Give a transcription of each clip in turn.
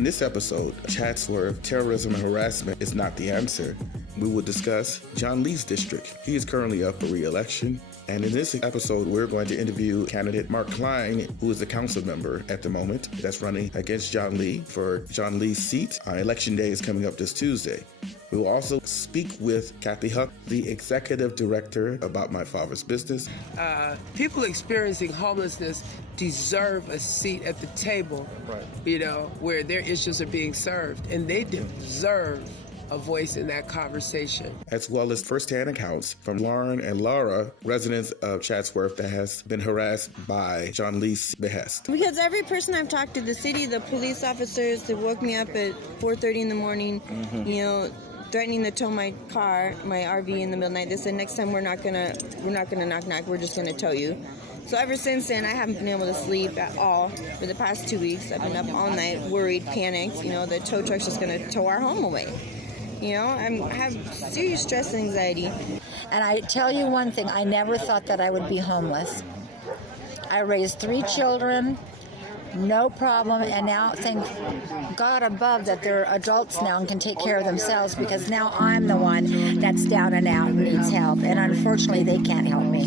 In this episode, Chatsworth, terrorism and harassment is not the answer. We will discuss John Lee's district. He is currently up for re-election. And in this episode, we're going to interview candidate Mark Kline, who is a council member at the moment that's running against John Lee for John Lee's seat. Election day is coming up this Tuesday. We will also speak with Kathy Huck, the executive director about My Father's Business. People experiencing homelessness deserve a seat at the table, right, where their issues are being served, and they deserve a voice in that conversation. As well as firsthand accounts from Lauren and Laura, residents of Chatsworth that has been harassed by John Lee's behest. Because every person I've talked to, the city, the police officers that woke me up at 4:30 in the morning, threatening to tow my car, my RV in the middle of the night. They said, next time we're not gonna knock, we're just gonna tow you. So ever since then, I haven't been able to sleep at all for the past 2 weeks. I've been up all night, worried, panicked. The tow truck's just gonna tow our home away. I have serious stress and anxiety. And I tell you one thing, I never thought that I would be homeless. I raised 3 children, no problem, and now thank God above that they're adults now and can take care of themselves, because now I'm the one that's down and out and needs help, and unfortunately they can't help me.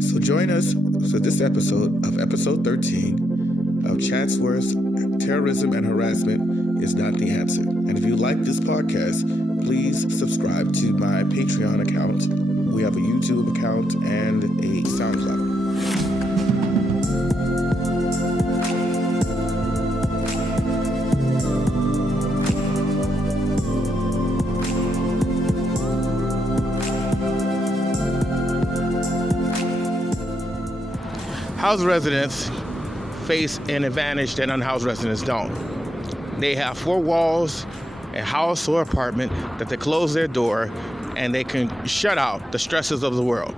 So join us for this episode of episode 13 of Chatsworth's Terrorism and Harassment is Not the Answer. And if you like this podcast, please subscribe to my Patreon account. We have a YouTube account and a SoundCloud. Housed residents face an advantage that unhoused residents don't. They have 4 walls, a house or apartment that they close their door and they can shut out the stresses of the world.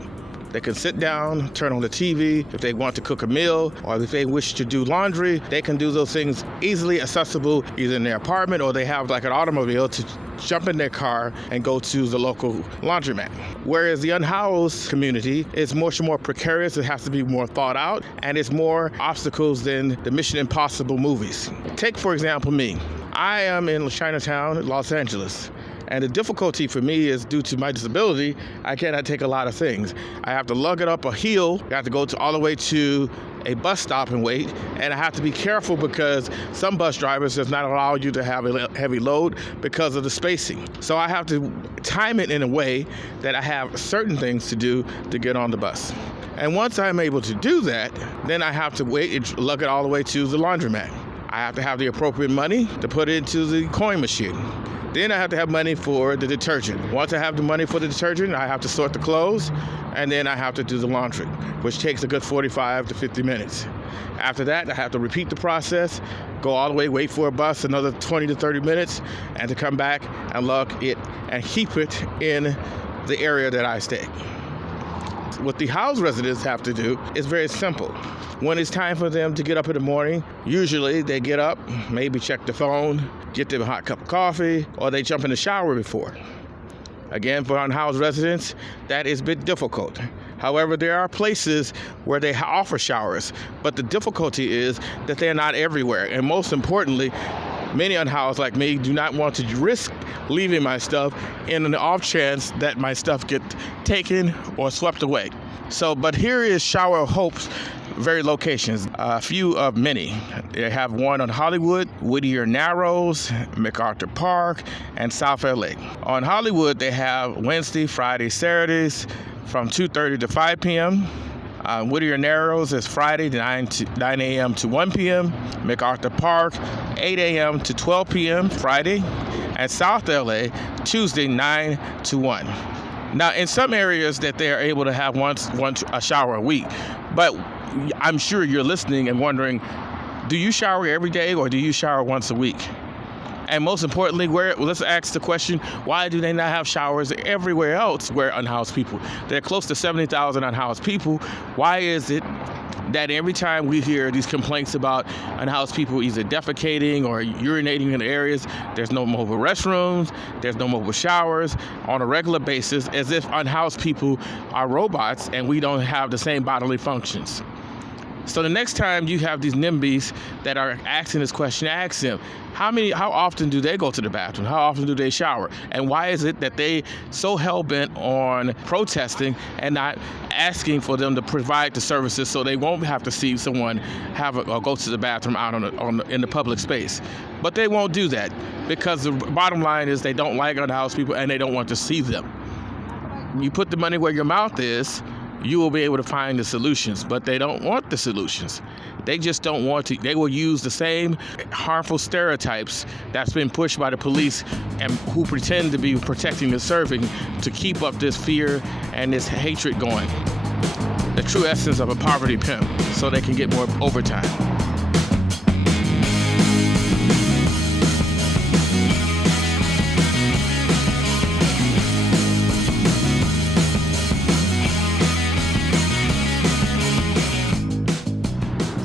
They can sit down, turn on the TV. If they want to cook a meal or if they wish to do laundry, they can do those things easily accessible either in their apartment, or they have like an automobile to jump in their car and go to the local laundromat. Whereas the unhoused community is much more precarious, it has to be more thought out, and it's more obstacles than the Mission Impossible movies. Take, for example, me. I am in Chinatown, Los Angeles. And the difficulty for me is due to my disability, I cannot take a lot of things. I have to lug it up a hill, I have to go all the way to a bus stop and wait, and I have to be careful because some bus drivers does not allow you to have a heavy load because of the spacing. So I have to time it in a way that I have certain things to do to get on the bus. And once I'm able to do that, then I have to wait and lug it all the way to the laundromat. I have to have the appropriate money to put it into the coin machine. Then I have to have money for the detergent. Once I have the money for the detergent, I have to sort the clothes, and then I have to do the laundry, which takes a good 45 to 50 minutes. After that, I have to repeat the process, go all the way, wait for a bus, another 20 to 30 minutes, and to come back and lug it and keep it in the area that I stay. What the housed residents have to do is very simple. When it's time for them to get up in the morning, usually they get up, maybe check the phone, get them a hot cup of coffee, or they jump in the shower before. Again, for unhoused residents, that is a bit difficult. However, there are places where they offer showers, but the difficulty is that they're not everywhere. And most importantly, many unhoused like me do not want to risk leaving my stuff in an off chance that my stuff get taken or swept away. But here is Shower of Hope's very locations, a few of many. They have one on Hollywood, Whittier Narrows, MacArthur Park, and South LA. On Hollywood, they have Wednesday, Friday, Saturdays from 2:30 to 5 p.m. Whittier Narrows is Friday 9 a.m. to 1 p.m. MacArthur Park, 8 a.m. to 12 p.m. Friday. And South LA, Tuesday 9 to 1. Now, in some areas that they are able to have a shower a week, but I'm sure you're listening and wondering, do you shower every day or do you shower once a week? And most importantly, let's ask the question, why do they not have showers everywhere else where unhoused people? There are close to 70,000 unhoused people. Why is it that every time we hear these complaints about unhoused people either defecating or urinating in areas, there's no mobile restrooms, there's no mobile showers on a regular basis, as if unhoused people are robots and we don't have the same bodily functions? So the next time you have these NIMBYs that are asking this question, ask them, how often do they go to the bathroom? How often do they shower? And why is it that they so hell-bent on protesting and not asking for them to provide the services so they won't have to see someone go to the bathroom out in the public space? But they won't do that because the bottom line is they don't like unhoused people and they don't want to see them. You put the money where your mouth is, you will be able to find the solutions, but they don't want the solutions. They just don't want to. They will use the same harmful stereotypes that's been pushed by the police and who pretend to be protecting and serving to keep up this fear and this hatred going. The true essence of a poverty pimp, so they can get more overtime.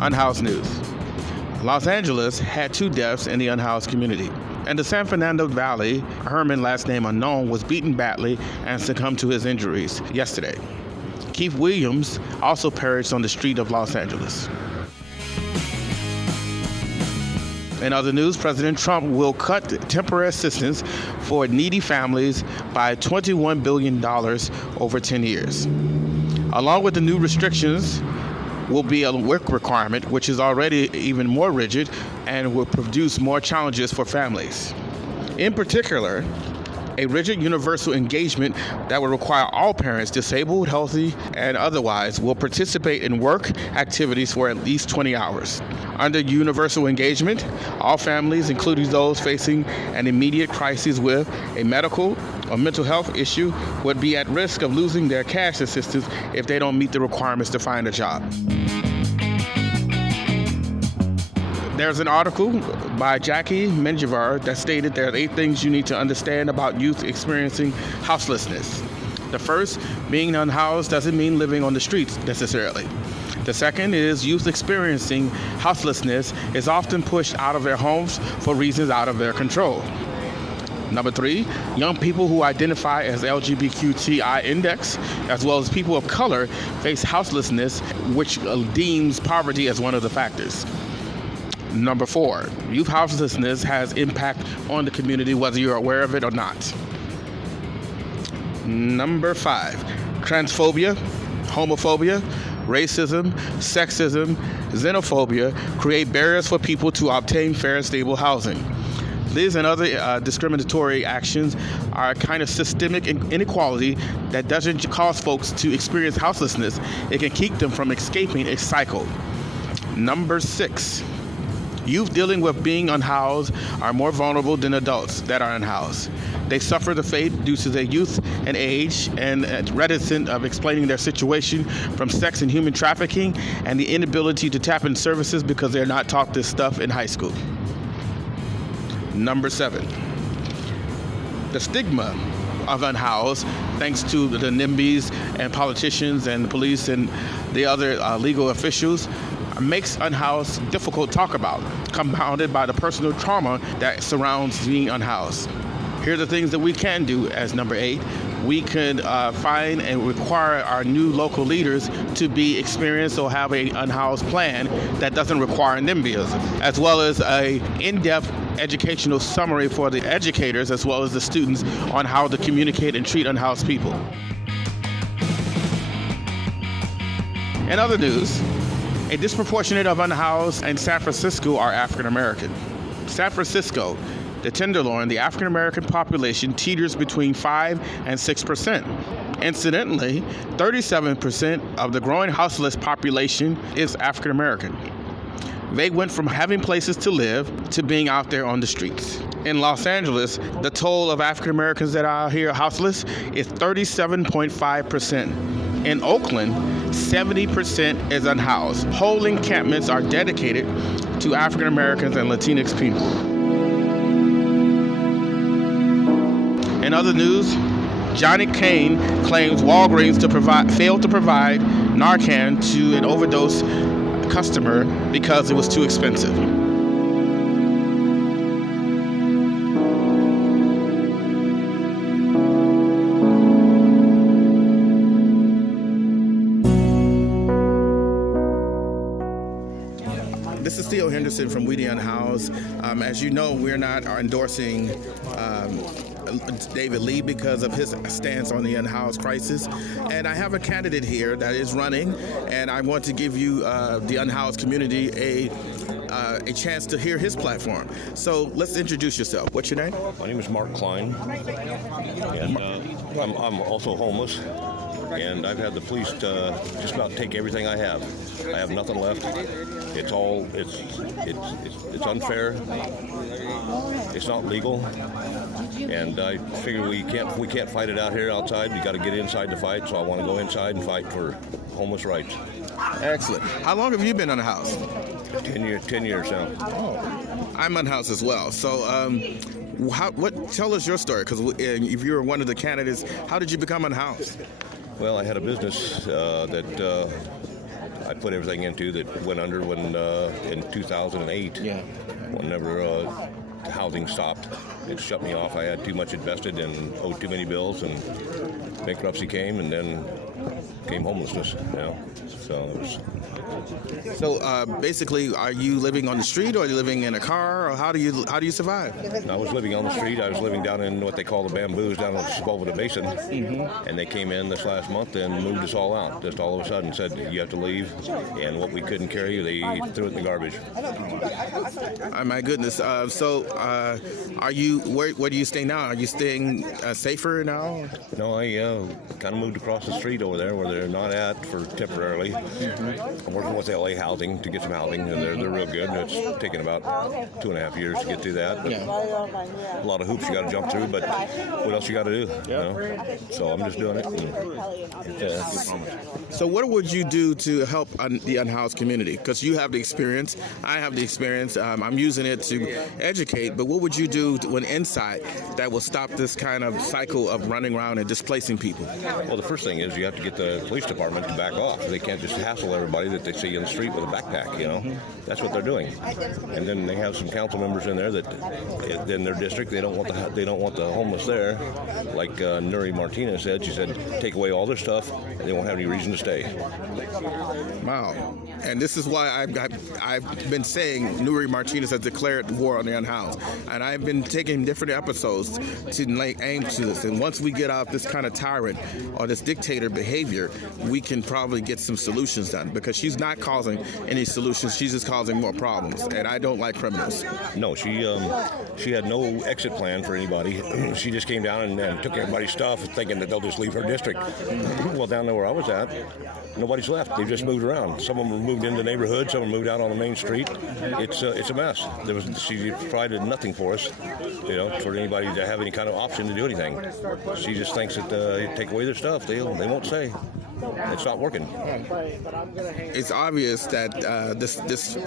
Unhoused news. Los Angeles had 2 deaths in the unhoused community. In the San Fernando Valley, Herman, last name unknown, was beaten badly and succumbed to his injuries yesterday. Keith Williams also perished on the street of Los Angeles. In other news, President Trump will cut temporary assistance for needy families by $21 billion over 10 years. Along with the new restrictions, will be a work requirement, which is already even more rigid and will produce more challenges for families. In particular, a rigid universal engagement that will require all parents, disabled, healthy, and otherwise, will participate in work activities for at least 20 hours. Under universal engagement, all families, including those facing an immediate crisis with a medical or mental health issue, would be at risk of losing their cash assistance if they don't meet the requirements to find a job. There's an article by Jackie Menjivar that stated there are 8 things you need to understand about youth experiencing houselessness. The first, being unhoused doesn't mean living on the streets necessarily. The second is youth experiencing houselessness is often pushed out of their homes for reasons out of their control. Number 3, young people who identify as LGBTQI index, as well as people of color, face houselessness, which deems poverty as one of the factors. Number 4, youth houselessness has impact on the community whether you're aware of it or not. Number 5, transphobia, homophobia, racism, sexism, xenophobia create barriers for people to obtain fair and stable housing. These and other discriminatory actions are a kind of systemic inequality that doesn't cause folks to experience houselessness. It can keep them from escaping a cycle. Number 6, youth dealing with being unhoused are more vulnerable than adults that are unhoused. They suffer the fate due to their youth and age and reticent of explaining their situation from sex and human trafficking and the inability to tap in services because they're not taught this stuff in high school. Number 7, the stigma of unhoused, thanks to the NIMBYs and politicians and the police and the other legal officials, makes unhoused difficult to talk about, compounded by the personal trauma that surrounds being unhoused. Here are the things that we can do as number 8. We could find and require our new local leaders to be experienced or have an unhoused plan that doesn't require NIMBYism, as well as a in-depth educational summary for the educators as well as the students on how to communicate and treat unhoused people. In other news, a disproportionate of unhoused in San Francisco are African American. San Francisco, the Tenderloin, the African American population teeters between 5 and 6%. Incidentally, 37% of the growing houseless population is African American. They went from having places to live to being out there on the streets. In Los Angeles, the toll of African Americans that are here houseless is 37.5%. In Oakland, 70% is unhoused. Whole encampments are dedicated to African Americans and Latinx people. In other news, Johnny Kane claims Walgreens failed to provide Narcan to an overdose customer because it was too expensive. This is Theo Henderson from We the Unhoused. As you know, we're not endorsing David Lee because of his stance on the unhoused crisis. And I have a candidate here that is running, and I want to give you, the unhoused community, a chance to hear his platform. So let's introduce yourself. What's your name? My name is Mark Kline, and I'm also homeless. And I've had the police just about take everything I have. I have nothing left. It's unfair. It's not legal. And I figure we can't fight it out here outside. We got to get inside to fight. So I want to go inside and fight for homeless rights. Excellent. How long have you been unhoused? 10 years now. Oh, I'm unhoused as well. So, tell us your story, because if you were one of the candidates, how did you become unhoused? Well, I had a business that I put everything into that went under when in 2008. Yeah. Whenever housing stopped, it shut me off. I had too much invested and owed too many bills, and bankruptcy came, and then came homelessness. So basically, are you living on the street, or are you living in a car, or how do you survive? I was living on the street. I was living down in what they call the bamboos down in the Sepulveda Basin, and they came in this last month and moved us all out. Just all of a sudden said you have to leave, and what we couldn't carry, they threw it in the garbage. Oh, my goodness. Are you where do you stay now? Are you staying safer now? No, I kind of moved across the street over there where they're not at for temporarily. I'm working with LA Housing to get some housing, and they're real good. It's taken about 2.5 years to get through that. But a lot of hoops you got to jump through, but what else you got to do? You know? So I'm just doing it. So what would you do to help the unhoused community? Because you have the experience, I have the experience. I'm using it to educate, but what would you do when inside that will stop this kind of cycle of running around and displacing people? Well, the first thing is you have to get the police department to back off. They can't just hassle everybody that they see in the street with a backpack, you know. That's what they're doing. And then they have some council members in there that in their district they don't want the homeless there. Like Nury Martinez said, she said, take away all their stuff, and they won't have any reason to stay. Wow. And this is why I've been saying Nury Martinez has declared war on the unhoused. And I've been taking different episodes to lay aim to this. And once we get out this kind of tyrant or this dictator behavior, we can probably get some solutions done, because she's not causing any solutions. She's just causing more problems. And I don't like criminals. No, she had no exit plan for anybody. She just came down and took everybody's stuff thinking that they'll just leave her district. Well, down there where I was at, nobody's left. They've just moved around. Some of them moved into the neighborhood. Some of them moved out on the main street. It's a mess. She provided nothing for us, you know, for anybody to have any kind of option to do anything. She just thinks that you take away their stuff, they won't say. It's not working. It's obvious that this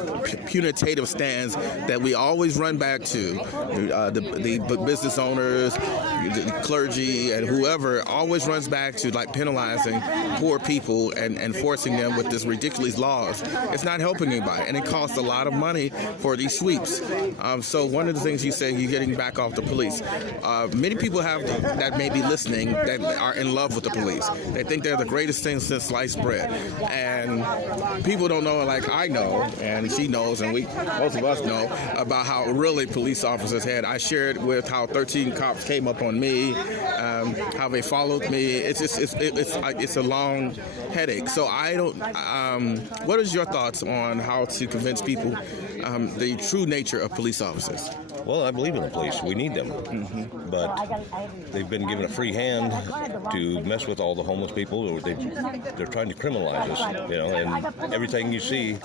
punitive stance that we always run back to, the business owners, the clergy, and whoever always runs back to, like, penalizing poor people and forcing them with this ridiculous laws. It's not helping anybody, and it costs a lot of money for these sweeps. So one of the things you say, you're getting back off the police. Many people that may be listening that are in love with the police. They think they're the greatest thing since sliced bread, and people don't know, like I know, and she knows, and most of us know about how really police officers had. I shared with how 13 cops came up on me, how they followed me. It's a long headache. So I don't. What is your thoughts on how to convince people the true nature of police officers? Well, I believe in the police. We need them. But they've been given a free hand to mess with all the homeless people. Or they're trying to criminalize us, you know, and everything you see,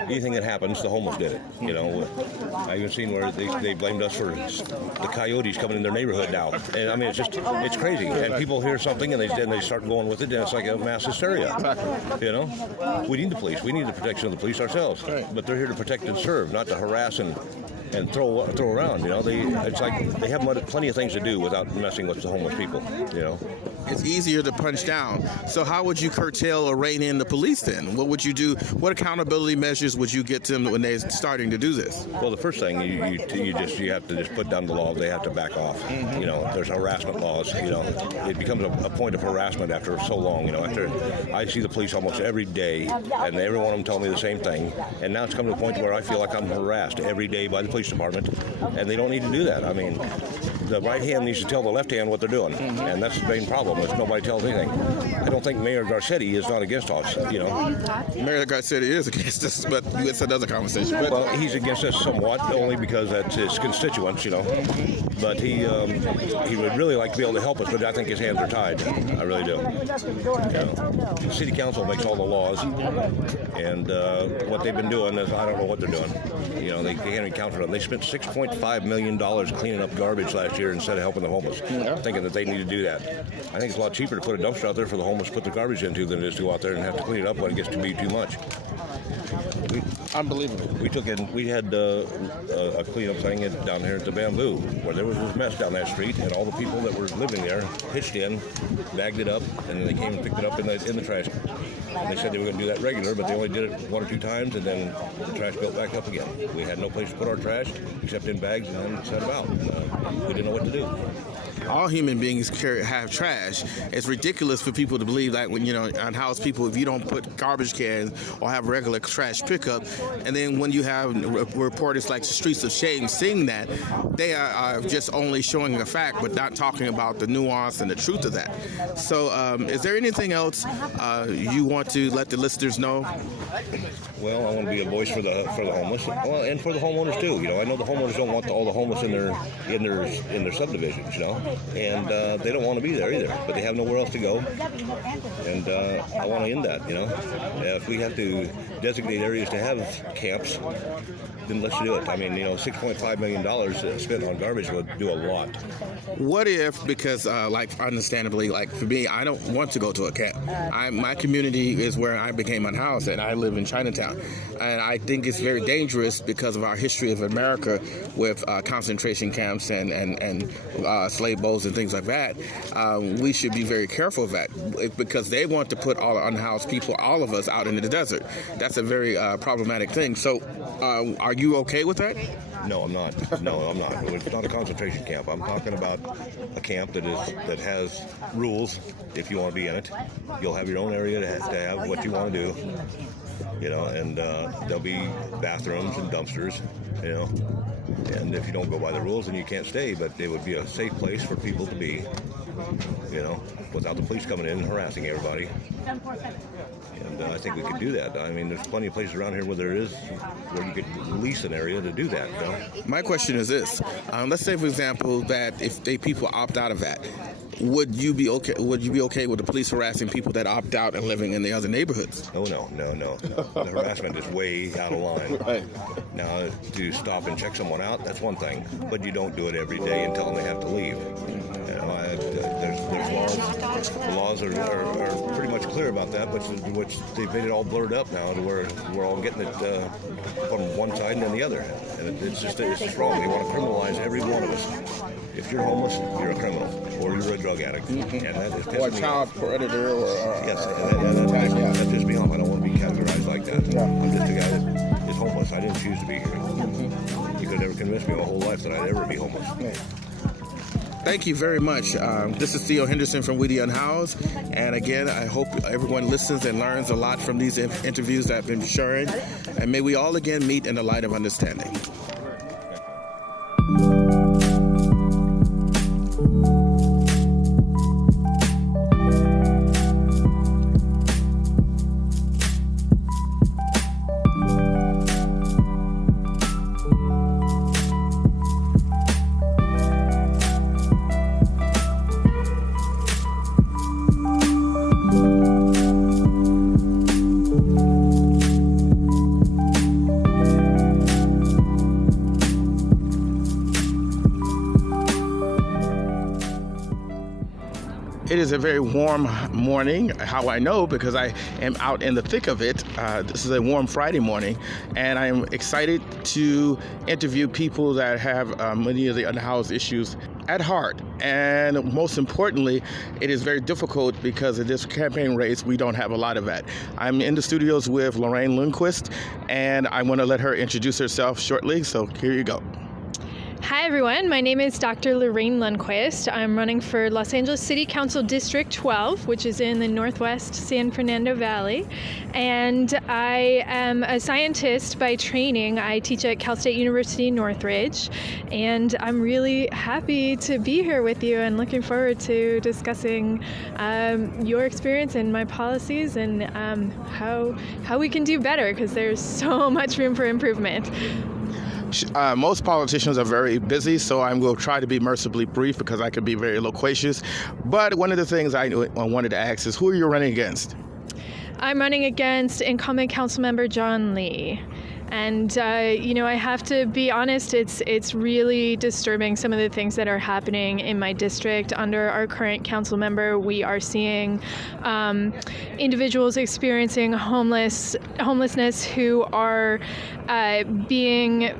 anything that happens, the homeless did it. You know, I've even seen where they blamed us for the coyotes coming in their neighborhood now. And I mean, it's crazy. And people hear something and they start going with it, and it's like a mass hysteria. You know, we need the police. We need the protection of the police ourselves. But they're here to protect and serve, not to harass and throw around, you know. It's like they have plenty of things to do without messing with the homeless people, you know. It's easier to punch down. So how would you curtail or rein in the police then? What would you do? What accountability measures would you get to them when they're starting to do this? Well, the first thing you have to just put down the law. They have to back off. You know, there's harassment laws. You know, it becomes a point of harassment after so long. You know, after I see the police almost every day, and every one of them tell me the same thing. And now it's come to a point where I feel like I'm harassed every day by the police department, and they don't need to do that. I mean, the right hand needs to tell the left hand what they're doing, and that's the main problem. Is nobody tells anything. I don't think Mayor Garcetti is not against us. You know, Mayor Garcetti is against us, but it's another conversation. But, well, he's against us somewhat, only because that's his constituents. You know, but he would really like to be able to help us, but I think his hands are tied. I really do. You know, the city council makes all the laws, and what they've been doing is I don't know what they're doing. You know, they can't even count for them. They spent $6.5 million cleaning up garbage last year instead of helping the homeless, thinking that they need to do that. I think it's a lot cheaper to put a dumpster out there for the homeless to put the garbage into than it is to go out there and have to clean it up when it gets to be too much. unbelievable. We had a cleanup thing down here at the Bamboo, where there was this mess down that street, and all the people that were living there pitched in, bagged it up, and then they came and picked it up in the trash. They said they were going to do that regular, but they only did it 1 or 2 times, and then the trash built back up again. We had no place to put our trash except in bags and then set them out. We didn't know what to do. All human beings have trash. It's ridiculous for people to believe that when, unhoused people, if you don't put garbage cans or have regular trash pickup, and then when you have reporters like the Streets of Shame seeing that, they are just only showing a fact but not talking about the nuance and the truth of that. So is there anything else you want to let the listeners know? Well, I want to be a voice for the homeless, well, and for the homeowners too. I know the homeowners don't want all the homeless in their subdivisions, and they don't want to be there either. But they have nowhere else to go, and I want to end that. If we have to designate areas to have camps, then let's do it. I mean, $6.5 million spent on garbage would do a lot. What if, because understandably, for me, I don't want to go to a camp. My community is where I became unhoused, and I live in Chinatown. And I think it's very dangerous because of our history of America with concentration camps and slave boats and things like that. We should be very careful of that because they want to put all the unhoused people, all of us, out into the desert. That's a very problematic thing. So are you okay with that? No, I'm not. No, I'm not. It's not a concentration camp. I'm talking about a camp that has rules. If you want to be in it, you'll have your own area to have what you want to do. And there'll be bathrooms and dumpsters. And if you don't go by the rules, then you can't stay. But it would be a safe place for people to be. Without the police coming in and harassing everybody. And I think we could do that. I mean, there's plenty of places around here where you could lease an area to do that. My question is this: let's say, for example, that if people opt out of that, would you be okay? Would you be okay with the police harassing people that opt out and living in the other neighborhoods? Oh no. The harassment is way out of line. Right. Now, to stop and check someone out, that's one thing, but you don't do it every day and tell them they have to leave. There's laws. The laws are pretty much clear about that, which they've made it all blurred up now to where we're all getting it from one side and then the other. And it's just wrong. They want to criminalize every one of us. If you're homeless, you're a criminal, or you're a drug addict, and that is pissing me off. Or a child predator, yes, that pisses me off. I don't want to be categorized like that. Yeah. I'm just a guy that is homeless. I didn't choose to be here. You could never convince me my whole life that I'd ever be homeless. Yeah. Thank you very much. This is Theo Henderson from We the Unhoused. And again, I hope everyone listens and learns a lot from these interviews that I've been sharing. And may we all again meet in the light of understanding. It is a very warm morning. How I know? Because I am out in the thick of it. This is a warm Friday morning, and I am excited to interview people that have many of the unhoused issues at heart. And most importantly, it is very difficult because in this campaign race, we don't have a lot of that. I'm in the studios with Lorraine Lundquist, and I want to let her introduce herself shortly. So here you go. Hi everyone, my name is Dr. Lorraine Lundquist. I'm running for Los Angeles City Council District 12, which is in the Northwest San Fernando Valley. And I am a scientist by training. I teach at Cal State University Northridge. And I'm really happy to be here with you and looking forward to discussing your experience and my policies and how we can do better, because there's so much room for improvement. Most politicians are very busy, so I will try to be mercifully brief because I can be very loquacious. But one of the things I wanted to ask is, who are you running against? I'm running against incumbent Councilmember John Lee. And, I have to be honest, it's really disturbing some of the things that are happening in my district. Under our current council member, we are seeing individuals experiencing homelessness who are being,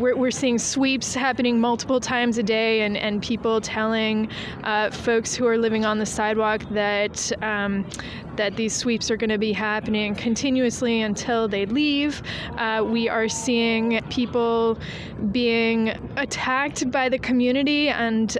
we're seeing sweeps happening multiple times a day, and people telling folks who are living on the sidewalk that these sweeps are going to be happening continuously until they leave. We are seeing people being attacked by the community and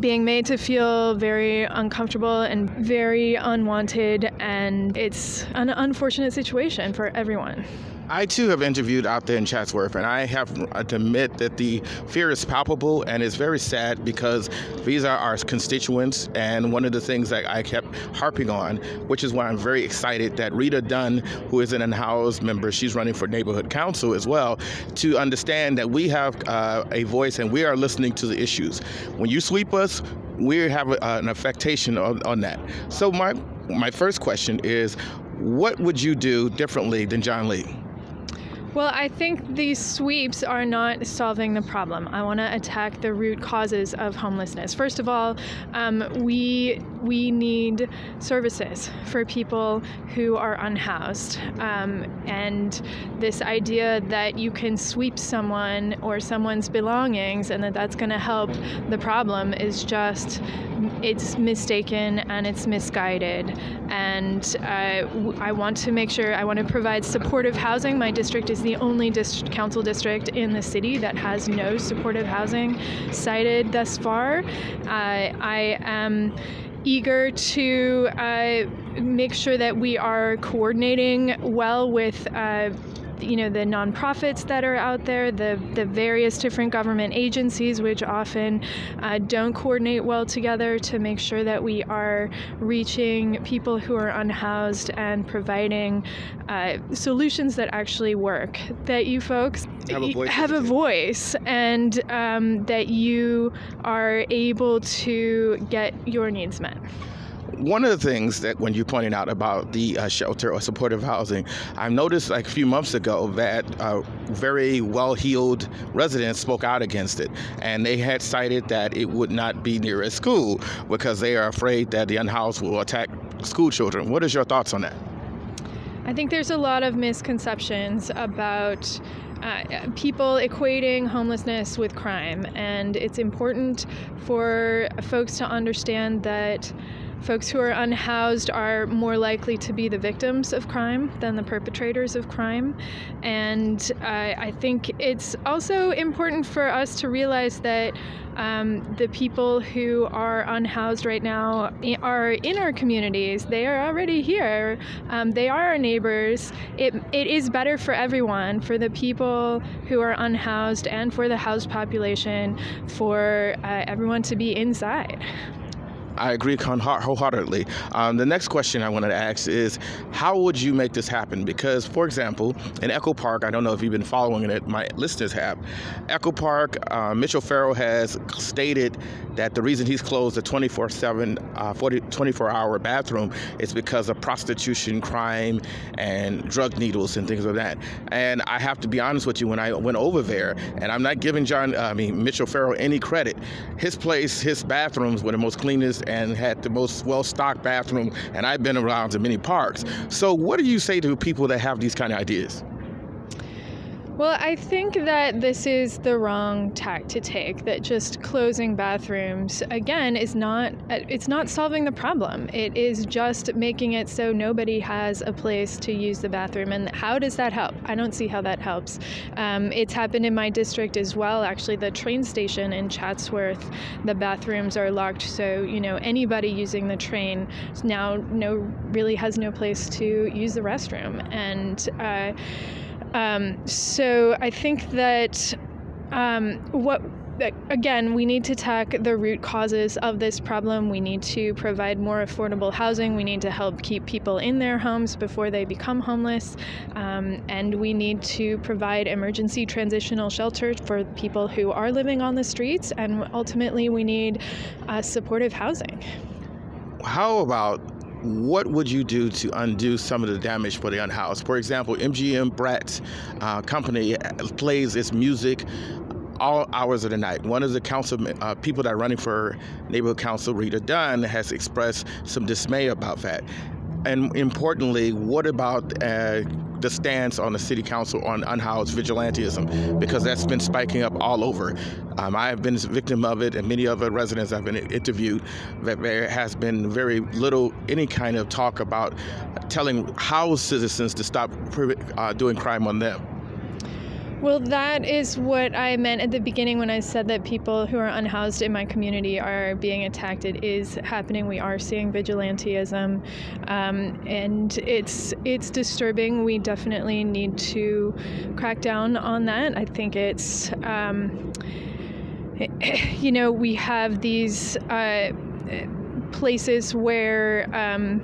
being made to feel very uncomfortable and very unwanted, and it's an unfortunate situation for everyone. I, too, have interviewed out there in Chatsworth, and I have to admit that the fear is palpable, and it's very sad because these are our constituents, and one of the things that I kept harping on, which is why I'm very excited that Rita Dunn, who is an Unhoused member, she's running for neighborhood council as well, to understand that we have a voice and we are listening to the issues. When you sweep us, we have an affectation on that. So my first question is, what would you do differently than John Lee? Well, I think these sweeps are not solving the problem. I want to attack the root causes of homelessness. First of all, we need services for people who are unhoused. And this idea that you can sweep someone or someone's belongings and that's going to help the problem is just, it's mistaken and it's misguided. And I want to make sure, I want to provide supportive housing. My district is the only council district in the city that has no supportive housing cited thus far. I am eager to make sure that we are coordinating well with the nonprofits that are out there, the various different government agencies, which often don't coordinate well together, to make sure that we are reaching people who are unhoused and solutions that actually work, that you folks have a voice and that you are able to get your needs met. One of the things that when you pointed out about the shelter or supportive housing, I noticed like a few months ago that very well-heeled residents spoke out against it. And they had cited that it would not be near a school because they are afraid that the unhoused will attack school children. What is your thoughts on that? I think there's a lot of misconceptions about people equating homelessness with crime. And it's important for folks to understand that folks who are unhoused are more likely to be the victims of crime than the perpetrators of crime. And I think it's also important for us to realize that the people who are unhoused right now are in our communities. They are already here. They are our neighbors. It is better for everyone, for the people who are unhoused and for the housed population, for everyone to be inside. I agree wholeheartedly. The next question I wanted to ask is, how would you make this happen? Because, for example, in Echo Park, I don't know if you've been following it, my listeners have. Echo Park, Mitchell Farrell has stated that the reason he's closed the 24-hour bathroom is because of prostitution, crime, and drug needles and things like that. And I have to be honest with you, when I went over there, and I'm not giving Mitchell Farrell any credit, his bathrooms were the most cleanest and had the most well-stocked bathroom, and I've been around to many parks. So what do you say to people that have these kind of ideas? Well, I think that this is the wrong tack to take, that just closing bathrooms, again, it's not solving the problem. It is just making it so nobody has a place to use the bathroom. And how does that help? I don't see how that helps. It's happened in my district as well. Actually, the train station in Chatsworth, the bathrooms are locked. So, anybody using the train now really has no place to use the restroom. And so I think that again, we need to tackle the root causes of this problem. We need to provide more affordable housing. We need to help keep people in their homes before they become homeless. And we need to provide emergency transitional shelter for people who are living on the streets. And ultimately, we need supportive housing. How about, what would you do to undo some of the damage for the unhoused? For example, MGM Brat's company plays its music all hours of the night. One of the council people that are running for neighborhood council, Rita Dunn, has expressed some dismay about that. And importantly, what about the stance on the city council on unhoused vigilantism? Because that's been spiking up all over. I have been a victim of it, and many other residents I've been interviewed, that there has been very little, any kind of talk about telling housed citizens to stop doing crime on them. Well, that is what I meant at the beginning when I said that people who are unhoused in my community are being attacked. It is happening. We are seeing vigilantism, and it's disturbing. We definitely need to crack down on that. I think it's, we have these places where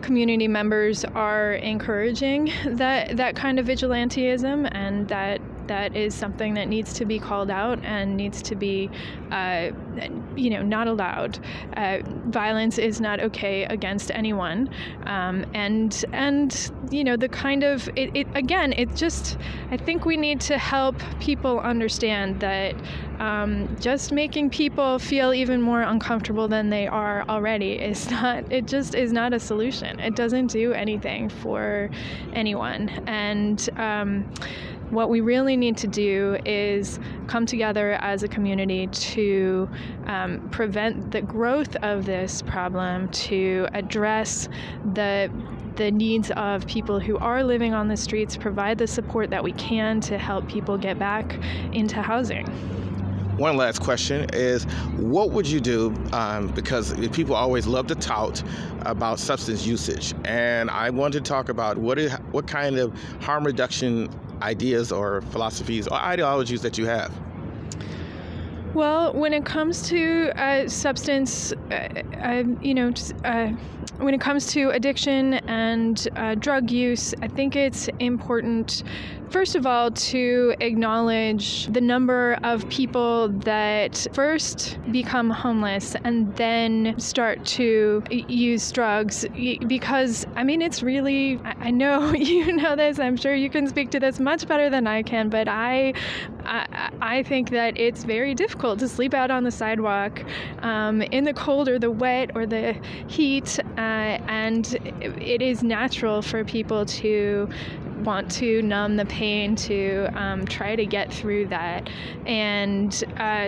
community members are encouraging that kind of vigilantism, and that is something that needs to be called out and needs to be, not allowed. Violence is not okay against anyone, and the kind of I think we need to help people understand that just making people feel even more uncomfortable than they are already is not a solution. It doesn't do anything for anyone, and what we really need to do is come together as a community to prevent the growth of this problem, to address the needs of people who are living on the streets, provide the support that we can to help people get back into housing. One last question is, what would you do, because people always love to tout about substance usage, and I want to talk about what kind of harm reduction ideas or philosophies or ideologies that you have. Well, when it comes to substance, when it comes to addiction and drug use, I think it's important, first of all, to acknowledge the number of people that first become homeless and then start to use drugs. Because, it's really, I know you know this, I'm sure you can speak to this much better than I can, but I think that it's very difficult to sleep out on the sidewalk in the cold or the wet or the heat, and it is natural for people to want to numb the pain, to try to get through that. And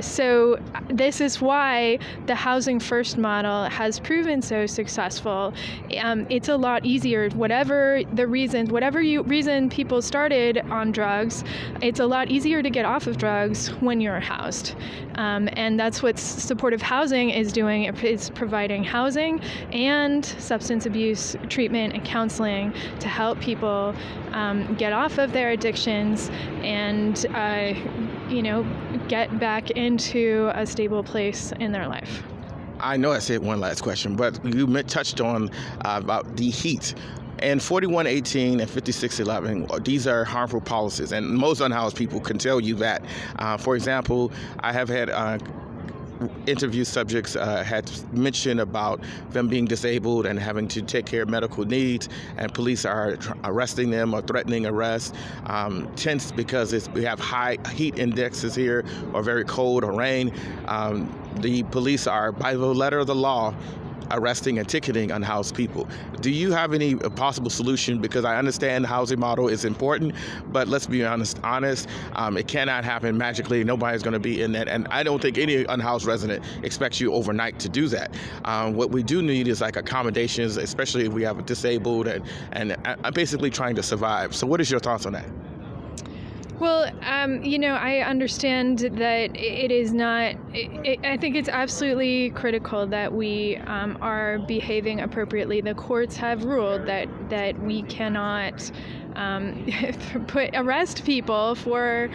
so this is why the Housing First model has proven so successful. It's a lot easier, whatever the reason, reason people started on drugs, it's a lot easier to get off of drugs when you're housed. And that's what supportive housing is doing. It's providing housing and substance abuse treatment and counseling to help people get off of their addictions and, get back into a stable place in their life. I know I said one last question, but you touched on about the heat. And 4118 and 5611, these are harmful policies, and most unhoused people can tell you that. For example, I have had interview subjects had mentioned about them being disabled and having to take care of medical needs, and police are arresting them or threatening arrest. Tense because we have high heat indexes here, or very cold or rain. The police are, by the letter of the law, arresting and ticketing unhoused people. Do you have any possible solution? Because I understand the housing model is important, but let's be honest, it cannot happen magically. Nobody's going to be in that, and I don't think any unhoused resident expects you overnight to do that. What we do need is like accommodations, especially if we have a disabled and basically trying to survive. So what is your thoughts on that? Well, I understand that it is not, I think it's absolutely critical that we are behaving appropriately. The courts have ruled that we cannot arrest people for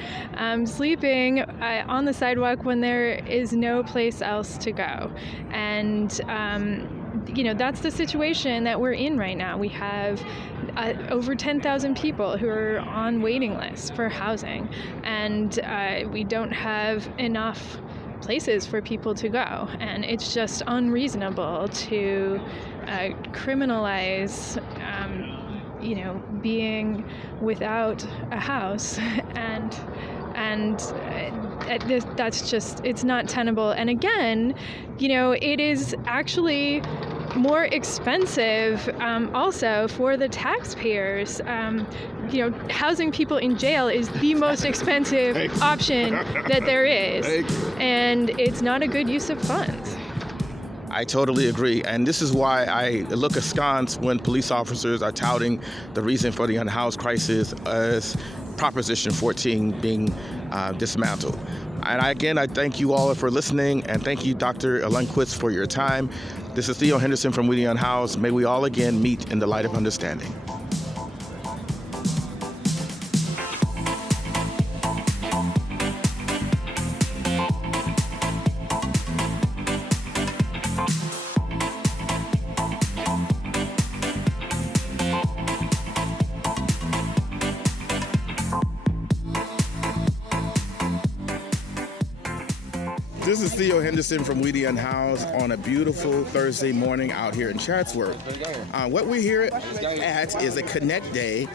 sleeping on the sidewalk when there is no place else to go. And that's the situation that we're in right now. We have over 10,000 people who are on waiting lists for housing, and we don't have enough places for people to go. And it's just unreasonable to criminalize being without a house, and that's just, it's not tenable. And again, it is actually more expensive also for the taxpayers. Housing people in jail is the most expensive option that there is, and it's not a good use of funds. I totally agree, and this is why I look askance when police officers are touting the reason for the unhoused crisis as Proposition 14 being dismantled. And I thank you all for listening, and thank you, Dr. Lundquist, for your time. This is Theo Henderson from We the Unhoused. May we all again meet in the light of understanding. This is Theo Henderson from We the Unhoused on a beautiful Thursday morning out here in Chatsworth. What we're here at is a Connect Day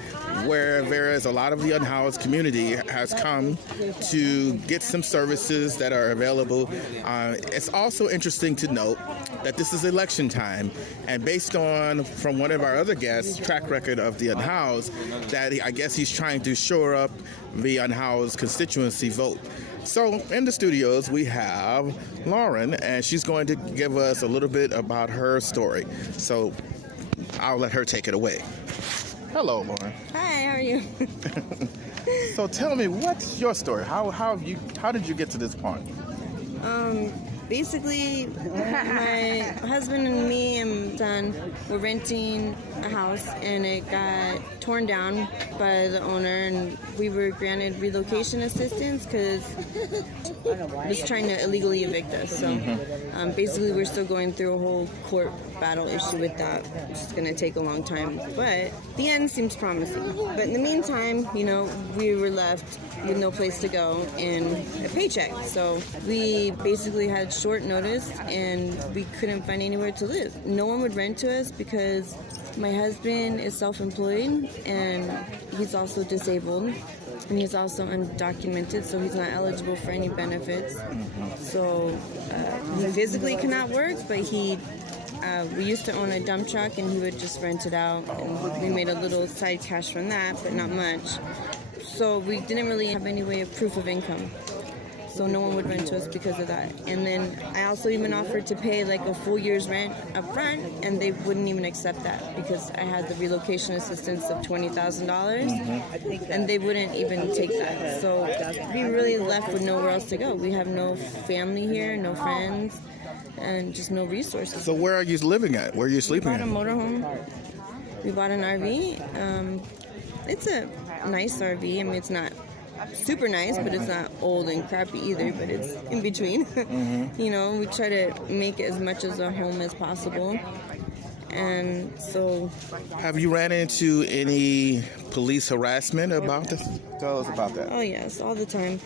where there is a lot of the unhoused community has come to get some services that are available. It's also interesting to note that this is election time, and based on, from one of our other guests, track record of the unhoused, that I guess he's trying to shore up the unhoused constituency vote. So in the studios, we have Lauren, and she's going to give us a little bit about her story. So I'll let her take it away. Hello, Lauren. Hi, how are you? So tell me, what's your story? How did you get to this point? Basically, my husband and me and son were renting a house, and it got torn down by the owner, and we were granted relocation assistance because he was trying to illegally evict us. So basically, we're still going through a whole court battle issue with that. It's going to take a long time, but the end seems promising. But in the meantime, we were left with no place to go and a paycheck. So we basically had short notice, and we couldn't find anywhere to live. No one would rent to us because my husband is self-employed, and he's also disabled, and he's also undocumented, so he's not eligible for any benefits. So he physically cannot work, but we used to own a dump truck, and he would just rent it out, and we made a little side cash from that, but not much. So we didn't really have any way of proof of income. So no one would rent to us because of that. And then I also even offered to pay like a full year's rent up front, and they wouldn't even accept that because I had the relocation assistance of $20,000, and they wouldn't even take that. So we really left with nowhere else to go. We have no family here, no friends, and just no resources. So where are you living at? Where are you sleeping at? We bought a motorhome. We bought an RV. It's a nice RV. I mean, it's not super nice, but it's not old and crappy either, but it's in between. We try to make it as much as a home as possible. And so... Have you ran into any police harassment about this? Tell us about that. Oh, yes, all the time.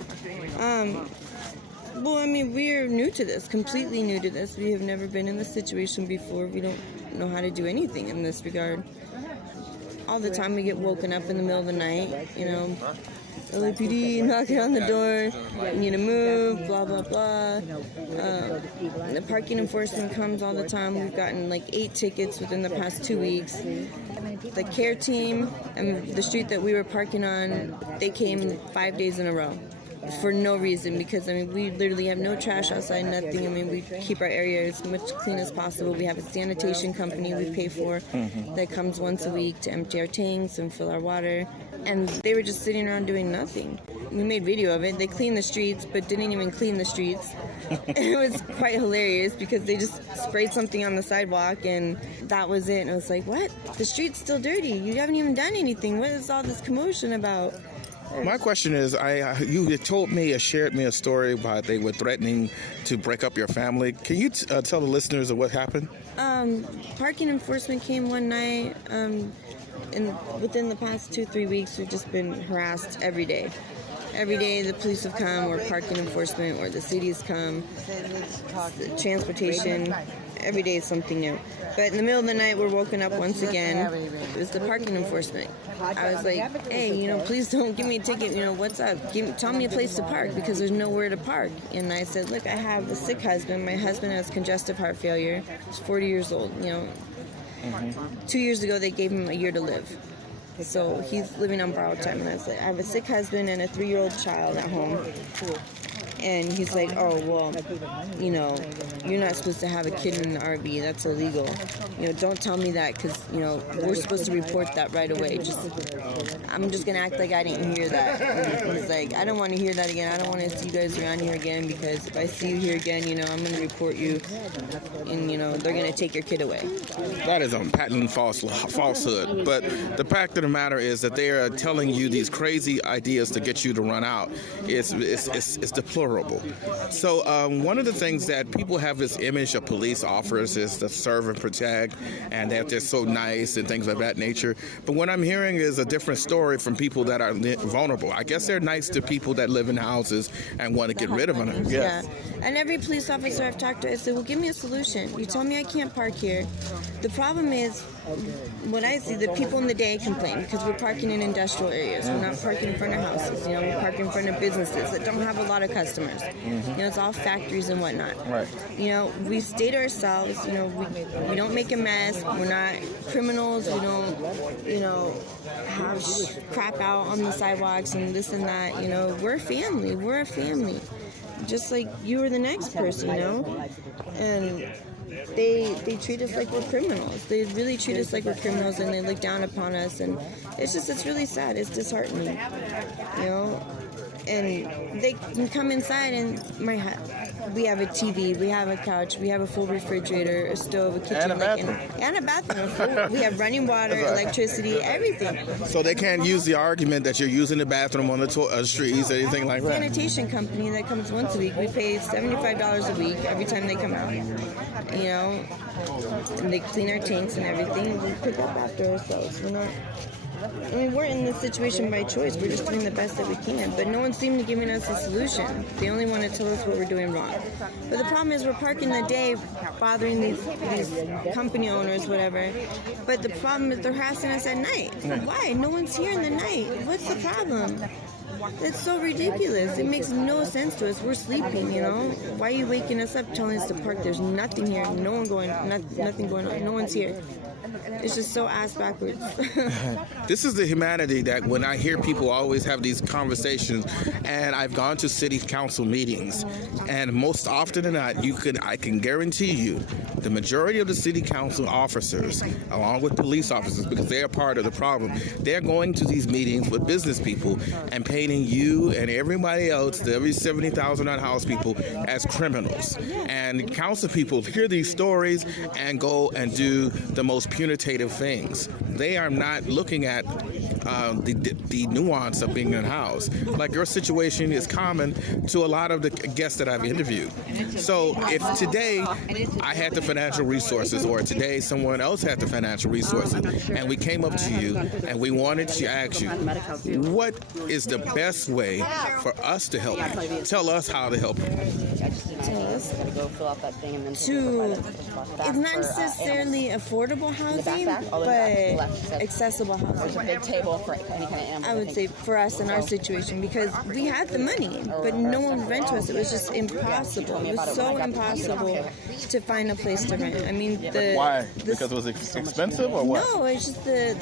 Well, I mean, we're new to this, completely new to this. We have never been in this situation before. We don't know how to do anything in this regard. all the time we get woken up in the middle of the night, you know. LAPD knocking on the door, you need to move, blah, blah, blah. The parking enforcement comes all the time. We've gotten like 8 tickets within the past 2 weeks. The care team and the street that we were parking on, they came 5 days in a row for no reason, because I mean we literally have no trash outside, nothing. I mean we keep our area as much clean as possible. We have a sanitation company we pay for that comes once a week to empty our tanks and fill our water, and they were just sitting around doing nothing. We made video of it. They cleaned the streets but didn't even clean the streets. It was quite hilarious because they just sprayed something on the sidewalk and that was it. And I was like, what? The street's still dirty. You haven't even done anything. What is all this commotion about? My question is, you told me or shared me a story about they were threatening to break up your family. Can you tell the listeners of what happened? Parking enforcement came one night, and within the past 2-3 weeks, we've just been harassed every day. Every day the police have come, or parking enforcement, or the city's come, the transportation. Every day is something new. But in the middle of the night, we're woken up once again. It was the parking enforcement. I was like, hey, you know, please don't give me a ticket. You know, what's up? Tell me a place to park, because there's nowhere to park. And I said, look, I have a sick husband. My husband has congestive heart failure. He's 40 years old, you know. 2 years ago, they gave him a year to live. So he's living on borrowed time. And I said, I have a sick husband and a 3-year-old child at home. And he's like, oh, well, you know, you're not supposed to have a kid in an RV. That's illegal. You know, don't tell me that, because, you know, we're supposed to report that right away. I'm just going to act like I didn't hear that. And he's like, I don't want to hear that again. I don't want to see you guys around here again, because if I see you here again, you know, I'm going to report you. And, you know, they're going to take your kid away. That is a patent falsehood. But the fact of the matter is that they are telling you these crazy ideas to get you to run out. It's deplorable. So one of the things that people have this image of police officers is to serve and protect, and that they're so nice and things of that nature. But what I'm hearing is a different story from people that are vulnerable. I guess they're nice to people that live in houses and want to get rid of them. Yes. Yeah. And every police officer I've talked to, I said, well, give me a solution. You tell me I can't park here. The problem is, what I see, the people in the day complain because we're parking in industrial areas. We're not parking in front of houses. You know, we're parking in front of businesses that don't have a lot of customers. You know, it's all factories and whatnot. Right. You know, we stay to ourselves. You know, we don't make a mess. We're not criminals. We don't, you know, have crap out on the sidewalks and this and that. You know, we're a family. We're a family. Just like you or the next person, you know? And they treat us like we're criminals. They really treat us like we're criminals, and they look down upon us, and it's really sad. It's disheartening, you know? And they can come inside, and we have a TV, we have a couch, we have a full refrigerator, a stove, a kitchen, and a bathroom. We have running water, electricity, everything. So they can't use the argument that you're using the bathroom on the streets or anything like that. Sanitation company that comes once a week. We pay $75 a week every time they come out. You know, and they clean our tanks and everything. And we pick up after ourselves. We're in this situation by choice. We're just doing the best that we can. But no one seemed to giving us a solution. They only want to tell us what we're doing wrong. But the problem is we're parking the day, bothering these company owners, whatever. But the problem is they're harassing us at night. Why? No one's here in the night. What's the problem? It's so ridiculous. It makes no sense to us. We're sleeping, you know. Why are you waking us up telling us to park? There's nothing here. Nothing going on. No one's here. It's just so ass backwards. This is the humanity that when I hear people always have these conversations, and I've gone to city council meetings, and most often than not, I can guarantee you, the majority of the city council officers, along with police officers, because they're part of the problem, they're going to these meetings with business people and painting you and everybody else, the every 70,000 unhoused people, as criminals. And council people hear these stories and go and do the most punitive things. They are not looking at the nuance of being unhoused. Like your situation is common to a lot of the guests that I've interviewed. So if today I had the financial resources, or today someone else had the financial resources, and we came up to you and we wanted to ask you, what is the best way for us to help you? Tell us how to help you. It's not necessarily affordable housing, but accessible housing. A big table for any kind of animal. I would say for us in our situation, because we had the money, but no one would rent to us. It was just impossible. It was so impossible to find a place to rent. I mean, Why? Because it was expensive or what? No, it's just the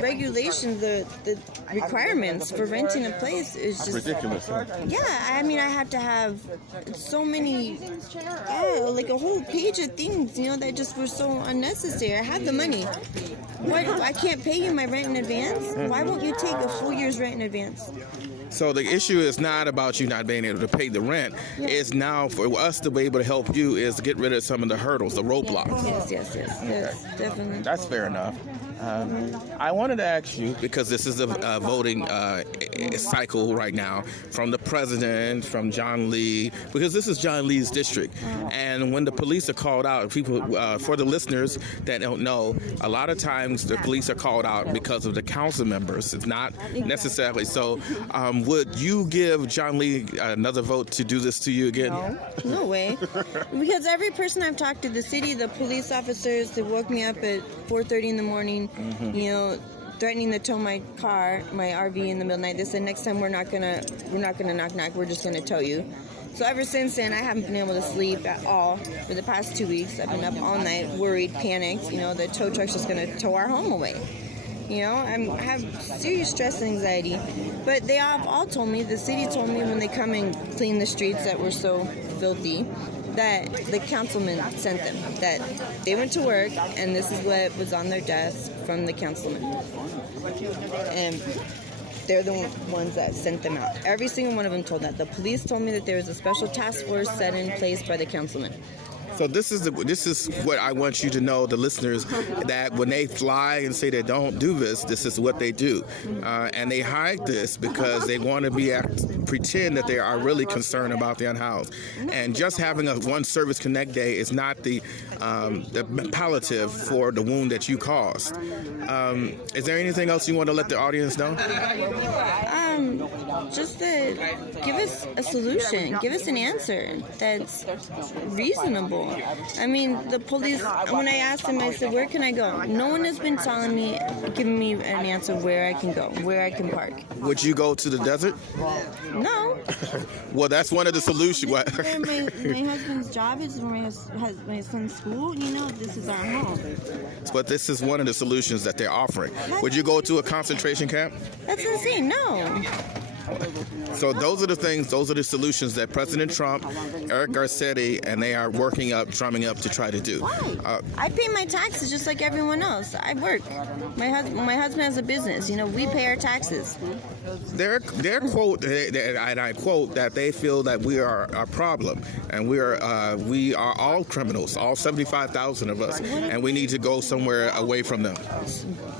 regulations, the requirements for renting a place is just ridiculous. Huh? Yeah, I mean, I have to have so many, like a whole page of things, you know, that just were so unnecessary. I had the money. What? I can't pay you my rent in advance? Why won't you take a full year's rent in advance? So the issue is not about you not being able to pay the rent. It's now for us to be able to help you is to get rid of some of the hurdles, the roadblocks. Yes, definitely. That's fair enough. I wanted to ask you, because this is a voting cycle right now, from the president, from John Lee, because this is John Lee's district. And when the police are called out, people, for the listeners that don't know, a lot of times the police are called out because of the council members. It's not necessarily. So would you give John Lee another vote to do this to you again? No way. Because every person I've talked to, the city, the police officers, they woke me up at 4:30 in the morning, you know, threatening to tow my car, my RV in the middle of the night. They said, next time we're not gonna knock, we're just gonna tow you. So ever since then, I haven't been able to sleep at all for the past 2 weeks. I've been up all night, worried, panicked. You know, the tow truck's just gonna tow our home away. You know, I have serious stress and anxiety. But they have all told me, the city told me when they come and clean the streets that were so filthy, that the councilman sent them, that they went to work and this is what was on their desk from the councilman. And they're the ones that sent them out. Every single one of them told that. The police told me that there was a special task force set in place by the councilman. So this is what I want you to know, the listeners, that when they fly and say they don't do this, this is what they do, and they hide this because they want to pretend that they are really concerned about the unhoused. And just having a one service connect day is not the palliative for the wound that you caused. Is there anything else you want to let the audience know? Just to give us a solution, give us an answer that's reasonable. I mean, the police, when I asked them, I said, where can I go? No one has been giving me an answer where I can go, where I can park. Would you go to the desert? No. Well, that's one of the solutions. Where my husband's job is, where my son's school, you know, this is our home. But this is one of the solutions that they're offering. Would you go to a concentration camp? That's insane. No. So those are the solutions that President Trump, Eric Garcetti, and they are drumming up to try to do. Why? I pay my taxes just like everyone else. I work. My husband has a business. You know, we pay our taxes. Their quote, and I quote, that they feel that we are a problem, and we are all criminals, all 75,000 of us, and we need to go somewhere away from them.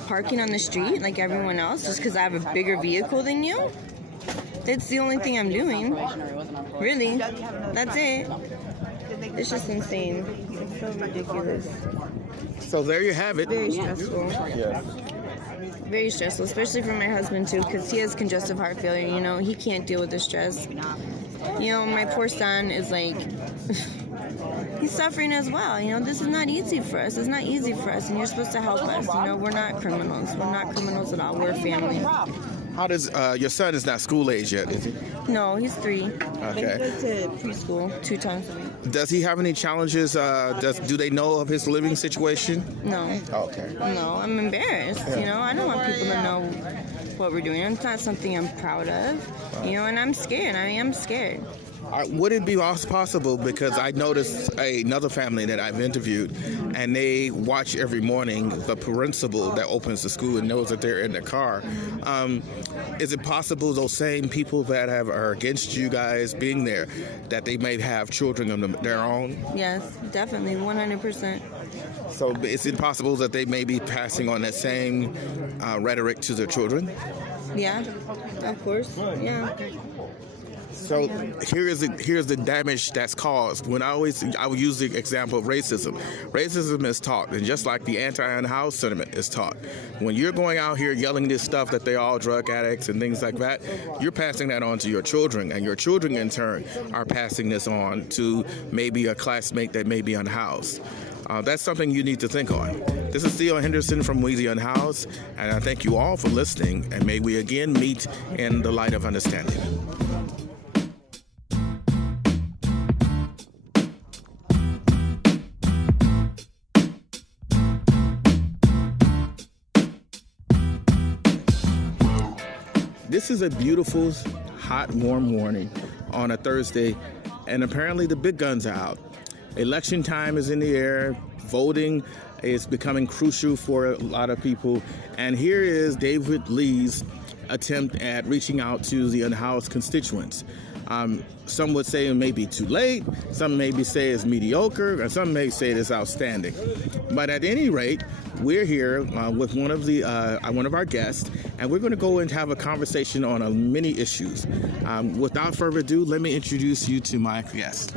Parking on the street like everyone else, just because I have a bigger vehicle than you? That's the only thing I'm doing. Really. That's it. It's just insane. It's so ridiculous. So there you have it. Very stressful. Yeah. Very stressful, especially for my husband too, because he has congestive heart failure. You know, he can't deal with the stress. You know, my poor son is like, he's suffering as well. You know, this is not easy for us. It's not easy for us, and you're supposed to help us. You know, we're not criminals. We're not criminals at all. We're family. How does your son is not school age yet, is he? No, he's 3. Okay. But he goes to preschool 2 times a week. Does he have any challenges? Do they know of his living situation? No. Okay. No, I'm embarrassed. You know, I don't want people to know what we're doing. It's not something I'm proud of. You know, and I'm scared. I mean, I'm scared. Would it be possible, because I noticed another family that I've interviewed, and they watch every morning the principal that opens the school and knows that they're in the car. Is it possible those same people that are against you guys being there, that they may have children of their own? Yes, definitely, 100%. So is it possible that they may be passing on that same rhetoric to their children? Yeah, of course, yeah. So here's the damage that's caused. I would use the example of racism. Racism is taught, and just like the anti-unhoused sentiment is taught. When you're going out here yelling this stuff that they're all drug addicts and things like that, you're passing that on to your children, and your children in turn are passing this on to maybe a classmate that may be unhoused. That's something you need to think on. This is Theo Henderson from We the Unhoused, and I thank you all for listening, and may we again meet in the light of understanding. This is a beautiful, hot, warm morning on a Thursday, and apparently the big guns are out. Election time is in the air. Voting is becoming crucial for a lot of people. And here is David Lee's attempt at reaching out to the unhoused constituents. Some would say it may be too late, some maybe say it's mediocre, and some may say it's outstanding. But at any rate, we're here with one of our guests, and we're going to go and have a conversation on many issues. Without further ado, let me introduce you to my guest.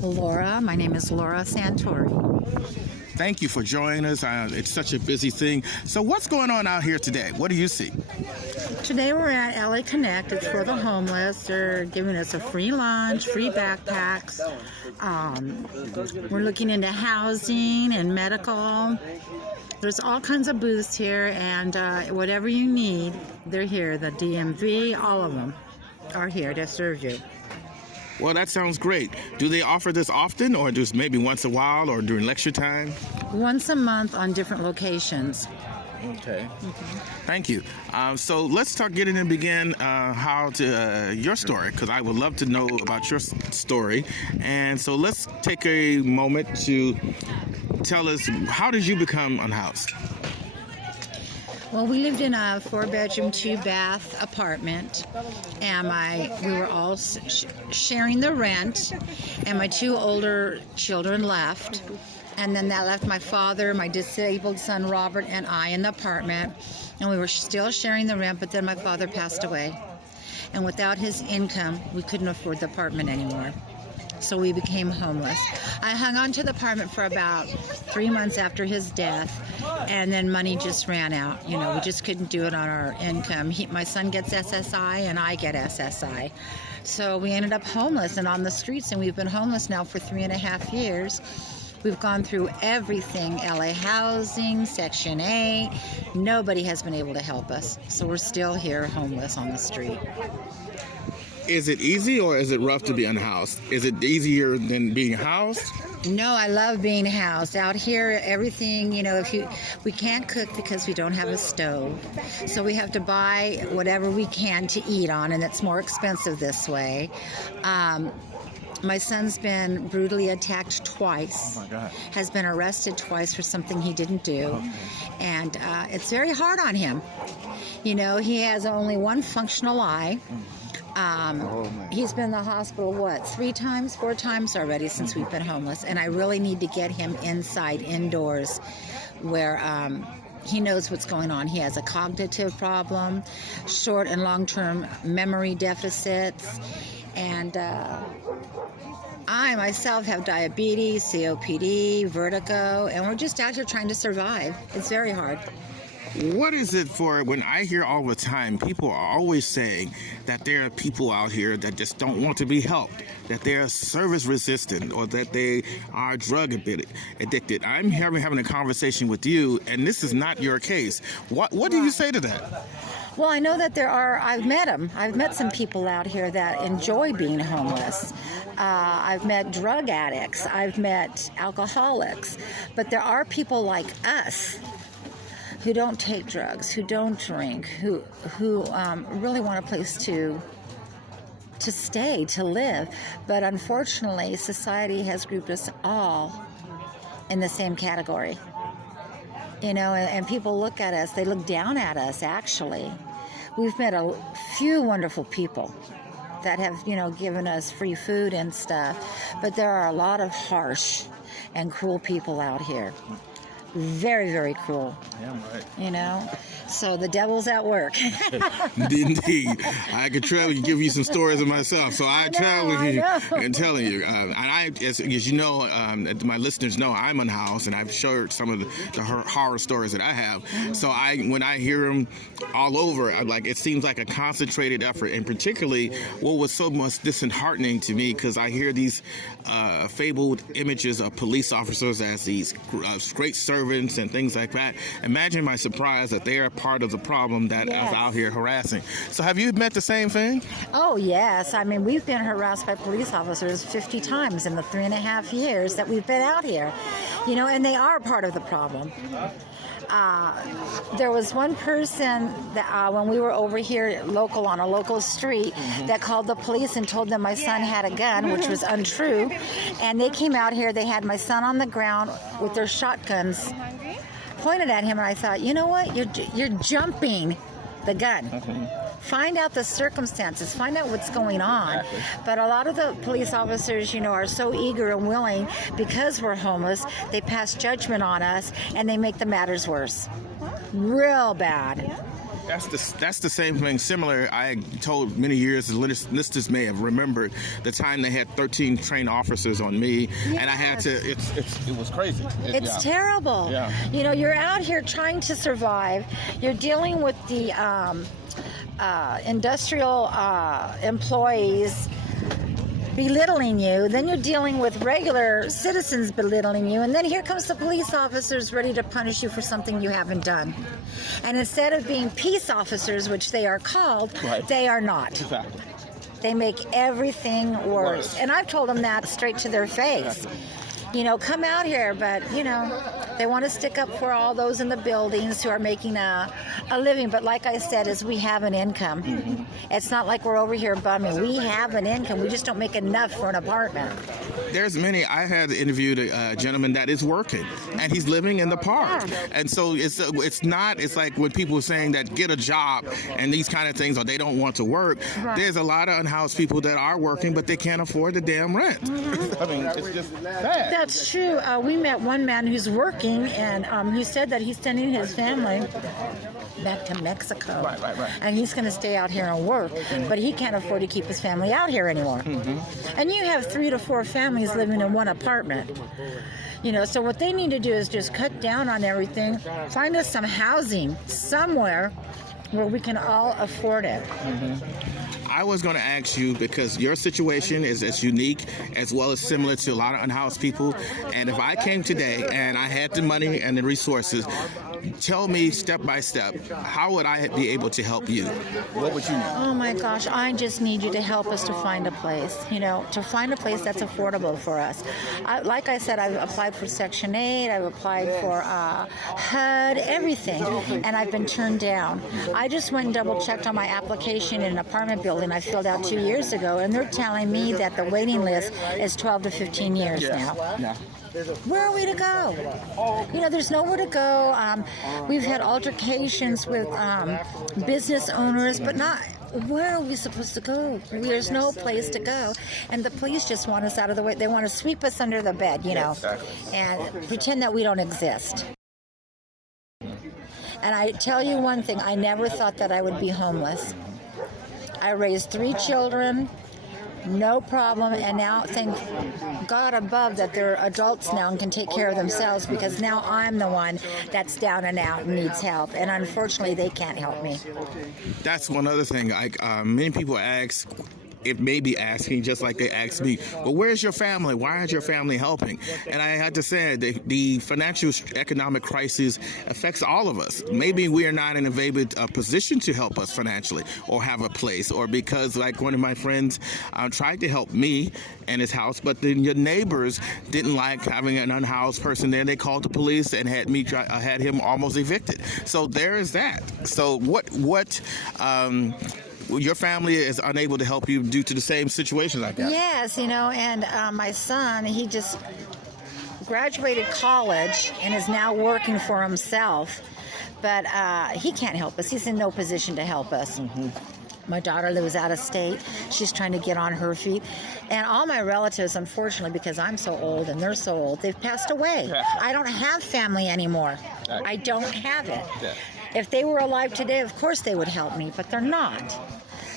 Laura, my name is Laura Santori. Thank you for joining us. It's such a busy thing. So what's going on out here today? What do you see? Today we're at LA Connect. It's for the homeless. They're giving us a free lunch, free backpacks. We're looking into housing and medical. There's all kinds of booths here, and whatever you need, they're here. The DMV, all of them are here to serve you. Well, that sounds great. Do they offer this often, or just maybe once a while, or during lecture time? Once a month on different locations. Okay. Thank you. So let's start getting and begin your story, because I would love to know about your story. And so let's take a moment to tell us, how did you become unhoused? Well, we lived in a 4-bedroom, 2-bath apartment, and we were all sharing the rent, and my 2 older children left, and then that left my father, my disabled son Robert, and I in the apartment, and we were still sharing the rent, but then my father passed away, and without his income, we couldn't afford the apartment anymore. So we became homeless. I hung on to the apartment for about 3 months after his death, and then money just ran out. You know, we just couldn't do it on our income. My son gets SSI, and I get SSI. So we ended up homeless and on the streets, and we've been homeless now for 3.5 years. We've gone through everything, LA Housing, Section 8. Nobody has been able to help us. So we're still here homeless on the street. Is it easy, or is it rough to be unhoused? Is it easier than being housed? No, I love being housed. Out here, everything, we can't cook because we don't have a stove. So we have to buy whatever we can to eat on, and it's more expensive this way. My son's been brutally attacked twice. Oh my God. Has been arrested twice for something he didn't do. Okay. And it's very hard on him. You know, he has only one functional eye. He's been in the hospital, 4 times already since we've been homeless, and I really need to get him indoors, where he knows what's going on. He has a cognitive problem, short and long-term memory deficits, and I myself have diabetes, COPD, vertigo, and we're just out here trying to survive. It's very hard. What is it for, when I hear all the time, people are always saying that there are people out here that just don't want to be helped, that they're service resistant, or that they are drug addicted. I'm having a conversation with you, and this is not your case. What do you say to that? Well, I know that I've met them. I've met some people out here that enjoy being homeless. I've met drug addicts. I've met alcoholics. But there are people like us who don't take drugs, who don't drink, who really want a place to stay, to live. But unfortunately, society has grouped us all in the same category. You know, and people look at us, they look down at us, actually. We've met a few wonderful people that have, given us free food and stuff, but there are a lot of harsh and cruel people out here. Very, very cruel. Yeah, right. So the devil's at work. Indeed. I could travel, give you some stories of myself. So I travel with you and telling you. And as you know, my listeners know, I'm unhoused, and I've shared some of the horror stories that I have. So when I hear them all over, it seems like a concentrated effort. And particularly, what was so much disheartening to me, because I hear these fabled images of police officers as these great servants and things like that. Imagine my surprise that they are part of the problem that is out here harassing. So have you met the same thing? Oh, yes. I mean, we've been harassed by police officers 50 times in the 3.5 years that we've been out here. You know, and they are part of the problem. There was one person that when we were over here on a local street that called the police and told them my son had a gun, which was untrue. And they came out here, they had my son on the ground with their shotguns pointed at him, and I thought, you know what, you're jumping the gun. Find out the circumstances, find out what's going on. But a lot of the police officers, you know, are so eager and willing, because we're homeless, they pass judgment on us and they make the matters worse. Real bad. That's the same thing. Similar, I told many years, the listeners may have remembered the time they had 13 trained officers on me, and I had to. It was crazy. It's terrible. Yeah. You know, you're out here trying to survive. You're dealing with the industrial employees belittling you, then you're dealing with regular citizens belittling you, and then here comes the police officers ready to punish you for something you haven't done. And instead of being peace officers, which they are called, they are not. Exactly. They make everything worse. And I've told them that straight to their face. You know, come out here, but, you know, they want to stick up for all those in the buildings who are making a living. But like I said, we have an income. It's not like we're over here bumming. We have an income. We just don't make enough for an apartment. There's many. I had interviewed a gentleman that is working, and he's living in the park. And so it's like when people are saying that get a job and these kind of things, or they don't want to work. There's a lot of unhoused people that are working, but they can't afford the damn rent. I mean, it's just bad. That's true. We met one man who's working, and who said that he's sending his family back to Mexico. Right. And he's going to stay out here and work, but he can't afford to keep his family out here anymore. And you have 3 to 4 families living in one apartment. You know, so what they need to do is just cut down on everything, find us some housing somewhere where we can all afford it. I was going to ask you, because your situation is as unique as well as similar to a lot of unhoused people, and if I came today and I had the money and the resources, tell me step by step, how would I be able to help you? What would you need? Oh my gosh, I just need you to help us to find a place, you know, to find a place that's affordable for us. Like I said, I've applied for Section 8, I've applied for HUD, everything, and I've been turned down. I just went and double checked on my application in an apartment building I filled out 2 years ago, and they're telling me that the waiting list is 12 to 15 years now. Yeah. Where are we to go? You know, there's nowhere to go. We've had altercations with business owners, but not. Where are we supposed to go? There's no place to go. And the police just want us out of the way. They want to sweep us under the bed, you know, and pretend that we don't exist. And I tell you one thing, I never thought that I would be homeless. I raised 3 children, no problem, and now thank God above that they're adults now and can take care of themselves, because now I'm the one that's down and out and needs help, and unfortunately they can't help me. That's one other thing. Many people ask, it may be asking, just like they asked me, well, where's your family? Why aren't your family helping? And I had to say, the financial economic crisis affects all of us. Maybe we are not in a position to help us financially or have a place, or because, like one of my friends tried to help me in his house, but then your neighbors didn't like having an unhoused person there. They called the police and had him almost evicted. So there is that. So your family is unable to help you due to the same situation like that. Yes, you know, and my son, he just graduated college and is now working for himself, but he can't help us. He's in no position to help us. My daughter lives out of state. She's trying to get on her feet. And all my relatives, unfortunately, because I'm so old and they're so old, they've passed away. I don't have family anymore. I don't have it. If they were alive today, of course they would help me, but they're not.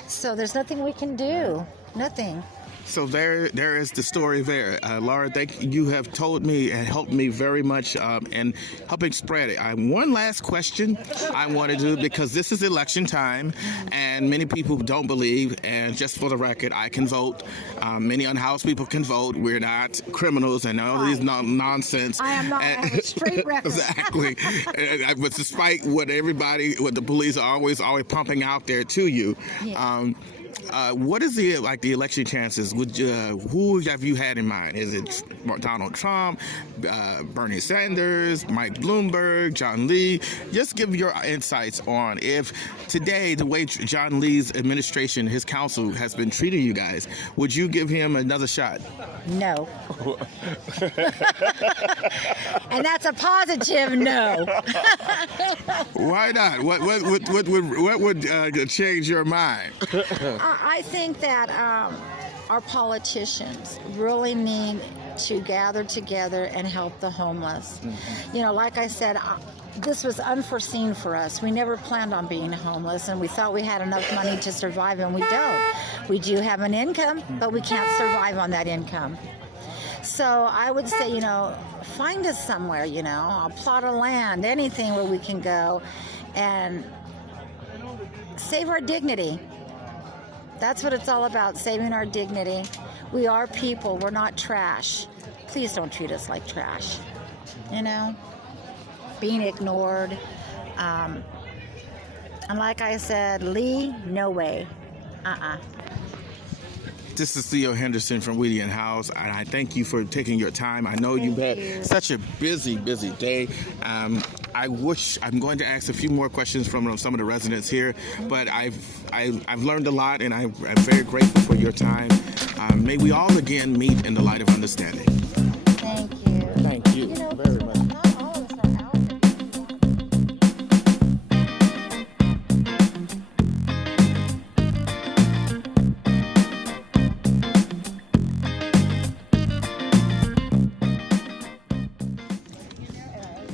So there's nothing we can do. Nothing. So there is the story there. Laura, you have told me and helped me very much in helping spread it. One last question I want to do, because this is election time and many people don't believe, and just for the record, I can vote. Many unhoused people can vote. We're not criminals and all these nonsense. I am not. I have a straight record. Exactly. But despite what the police are always pumping out there to you, Yeah. what is the election chances? Who have you had in mind? Is it Donald Trump, Bernie Sanders, Mike Bloomberg, John Lee? Just give your insights on if today the way John Lee's administration, his council has been treating you guys, would you give him another shot? No. And that's a positive no. Why not? What would change your mind? I think that our politicians really need to gather together and help the homeless. You know, like I said, this was unforeseen for us. We never planned on being homeless, and we thought we had enough money to survive, and we don't. We do have an income, but we can't survive on that income. So I would say, you know, find us somewhere, you know, a plot of land, anything where we can go and save our dignity. That's what it's all about, saving our dignity. We are people. We're not trash. Please don't treat us like trash. You know? Being ignored. And like I said, Lee, no way. This is Theo Henderson from Weedy and House, and I thank you for taking your time. I know you've had such a busy day. I'm going to ask a few more questions from some of the residents here, but I've learned a lot, and I'm very grateful for your time. May we all again meet in the light of understanding. Thank you. Thank you very much. Not all of us are out there.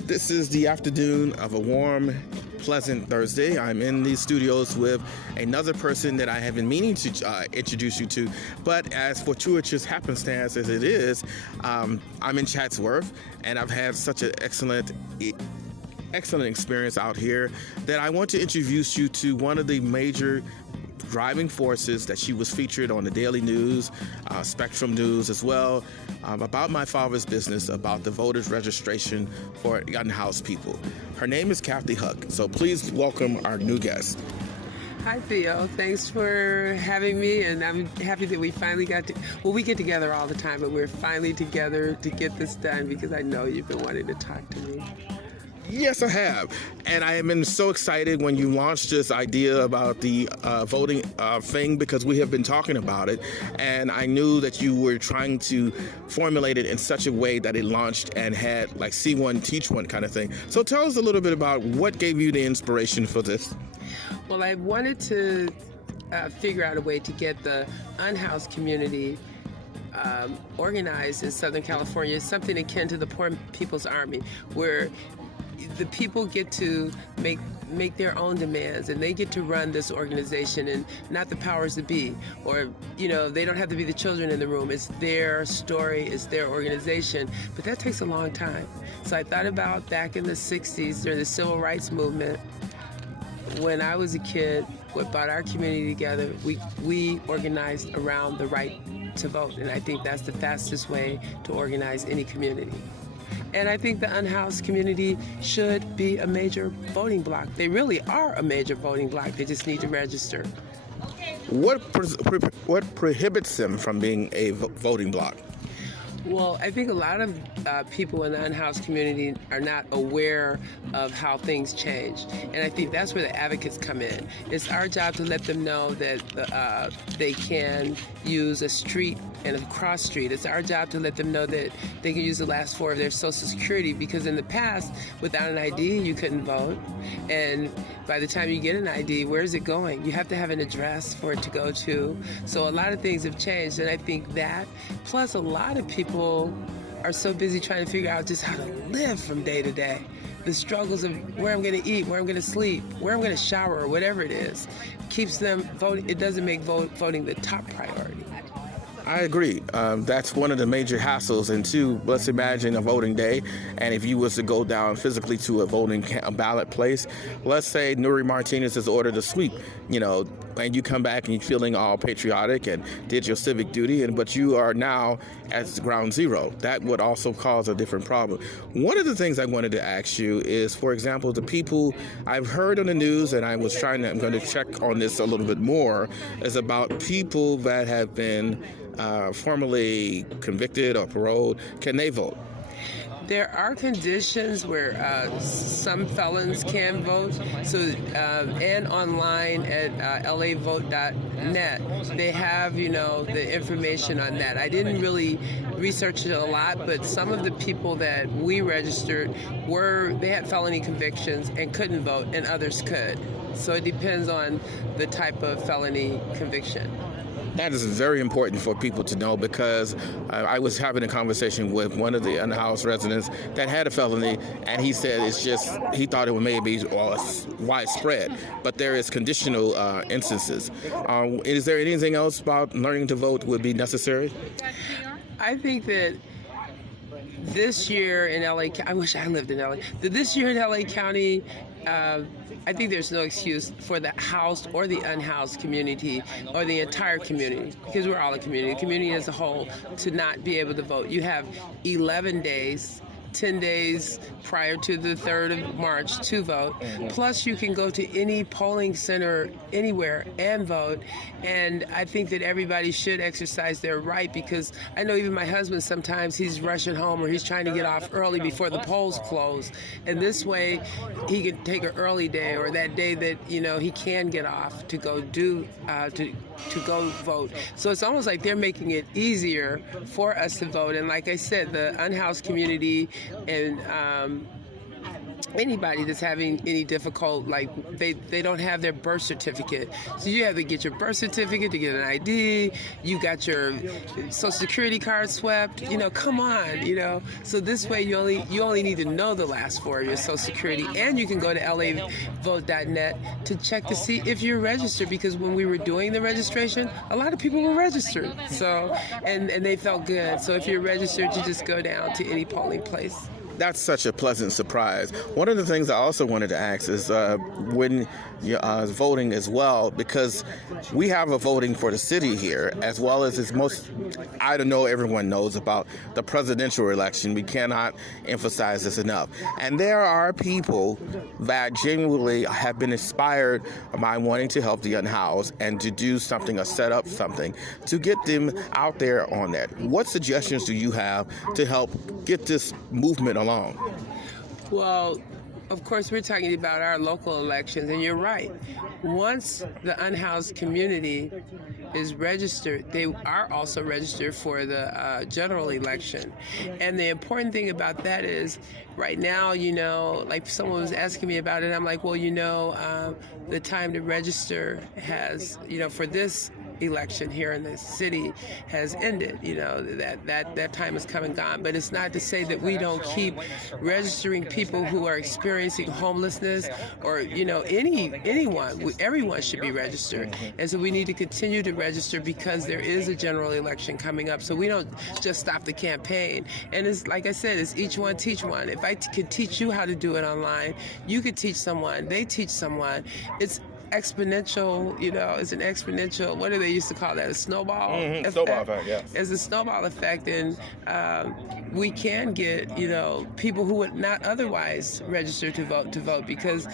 This is the afternoon of a warm, pleasant Thursday. I'm in these studios with another person that I have been meaning to introduce you to, but as fortuitous happenstance as it is, I'm in Chatsworth, and I've had such an excellent experience out here that I want to introduce you to one of the major driving forces that she was featured on the Daily News, Spectrum News as well, about my father's business, about the voters registration for unhoused people. Her name is Kathy Huck, so please welcome our new guest. Hi, Theo. Thanks for having me, and I'm happy that we finally we get together all the time, but we're finally together to get this done because I know you've been wanting to talk to me. Yes, I have. And I have been so excited when you launched this idea about the voting thing, because we have been talking about it. And I knew that you were trying to formulate it in such a way that it launched and had like see one, teach one kind of thing. So tell us a little bit about what gave you the inspiration for this. Well, I wanted to figure out a way to get the unhoused community organized in Southern California, something akin to the Poor People's Army, where the people get to make their own demands, and they get to run this organization, and not the powers that be, or they don't have to be the children in the room. It's their story, it's their organization, but that takes a long time. So I thought about back in the 60s during the civil rights movement, when I was a kid, what brought our community together, we organized around the right to vote, and I think that's the fastest way to organize any community. And I think the unhoused community should be a major voting bloc. They really are a major voting bloc. They just need to register. What prohibits them from being a voting bloc? Well, I think a lot of people in the unhoused community are not aware of how things change. And I think that's where the advocates come in. It's our job to let them know that they can use a street and a cross street. It's our job to let them know that they can use the last four of their Social Security, because in the past, without an ID, you couldn't vote. And by the time you get an ID, where's it going? You have to have an address for it to go to. So a lot of things have changed, and I think that, plus a lot of people are so busy trying to figure out just how to live from day to day. the struggles of where I'm going to eat, where I'm going to sleep, where I'm going to shower, or whatever it is, keeps them voting. It doesn't make voting the top priority. I agree. That's one of the major hassles. And two, let's imagine a voting day, and if you was to go down physically to a voting ballot place, let's say Nury Martinez has ordered a sweep, and you come back and you're feeling all patriotic and did your civic duty, but you are now at ground zero. That would also cause a different problem. One of the things I wanted to ask you is, for example, the people I've heard on the news, and I'm going to check on this a little bit more, is about people that have been formally convicted or paroled. Can they vote? There are conditions where some felons can vote. So, and online at lavote.net, they have, the information on that. I didn't really research it a lot, but some of the people that we registered they had felony convictions and couldn't vote, and others could. So it depends on the type of felony conviction. That is very important for people to know, because I was having a conversation with one of the unhoused residents that had a felony, and he said he thought it may be widespread, but there is conditional instances. Is there anything else about learning to vote would be necessary? I think that this year in LA, I wish I lived in LA. This year in LA County, I think there's no excuse for the housed or the unhoused community or the entire community, because we're all a community as a whole, to not be able to vote. You have 11 days, 10 days prior to the 3rd of March to vote. Plus, you can go to any polling center anywhere and vote. And I think that everybody should exercise their right, because I know even my husband, sometimes he's rushing home or he's trying to get off early before the polls close. And this way, he can take an early day, or that day that, he can get off to go to go vote. So it's almost like they're making it easier for us to vote. And like I said, the unhoused community and anybody that's having any difficult, they don't have their birth certificate. So you have to get your birth certificate to get an ID. You got your Social Security card swept. Come on, So this way you only need to know the last four of your Social Security, and you can go to lavote.net to check to see if you're registered, because when we were doing the registration, a lot of people were registered. So and they felt good. So if you're registered, you just go down to any polling place. That's such a pleasant surprise. One of the things I also wanted to ask is when you're voting as well, because we have a voting for the city here, as well as I don't know, everyone knows about the presidential election. We cannot emphasize this enough. And there are people that genuinely have been inspired by wanting to help the unhoused and to do something or set up something to get them out there on that. What suggestions do you have to help get this movement along? Well, of course, we're talking about our local elections, and you're right. Once the unhoused community is registered, they are also registered for the general election. And the important thing about that is, right now, like someone was asking me about it, I'm like, well, the time to register has, for this election here in the city has ended. That time is come and gone. But it's not to say that we don't keep registering people who are experiencing homelessness, or anyone. Everyone should be registered, and so we need to continue to register, because there is a general election coming up. So we don't just stop the campaign. And it's like I said, it's each one teach one. If I could teach you how to do it online, you could teach someone. They teach someone. It's exponential, it's an exponential, what do they used to call that, a snowball effect? Snowball effect, yes. It's a snowball effect, and we can get, people who would not otherwise register to vote, because,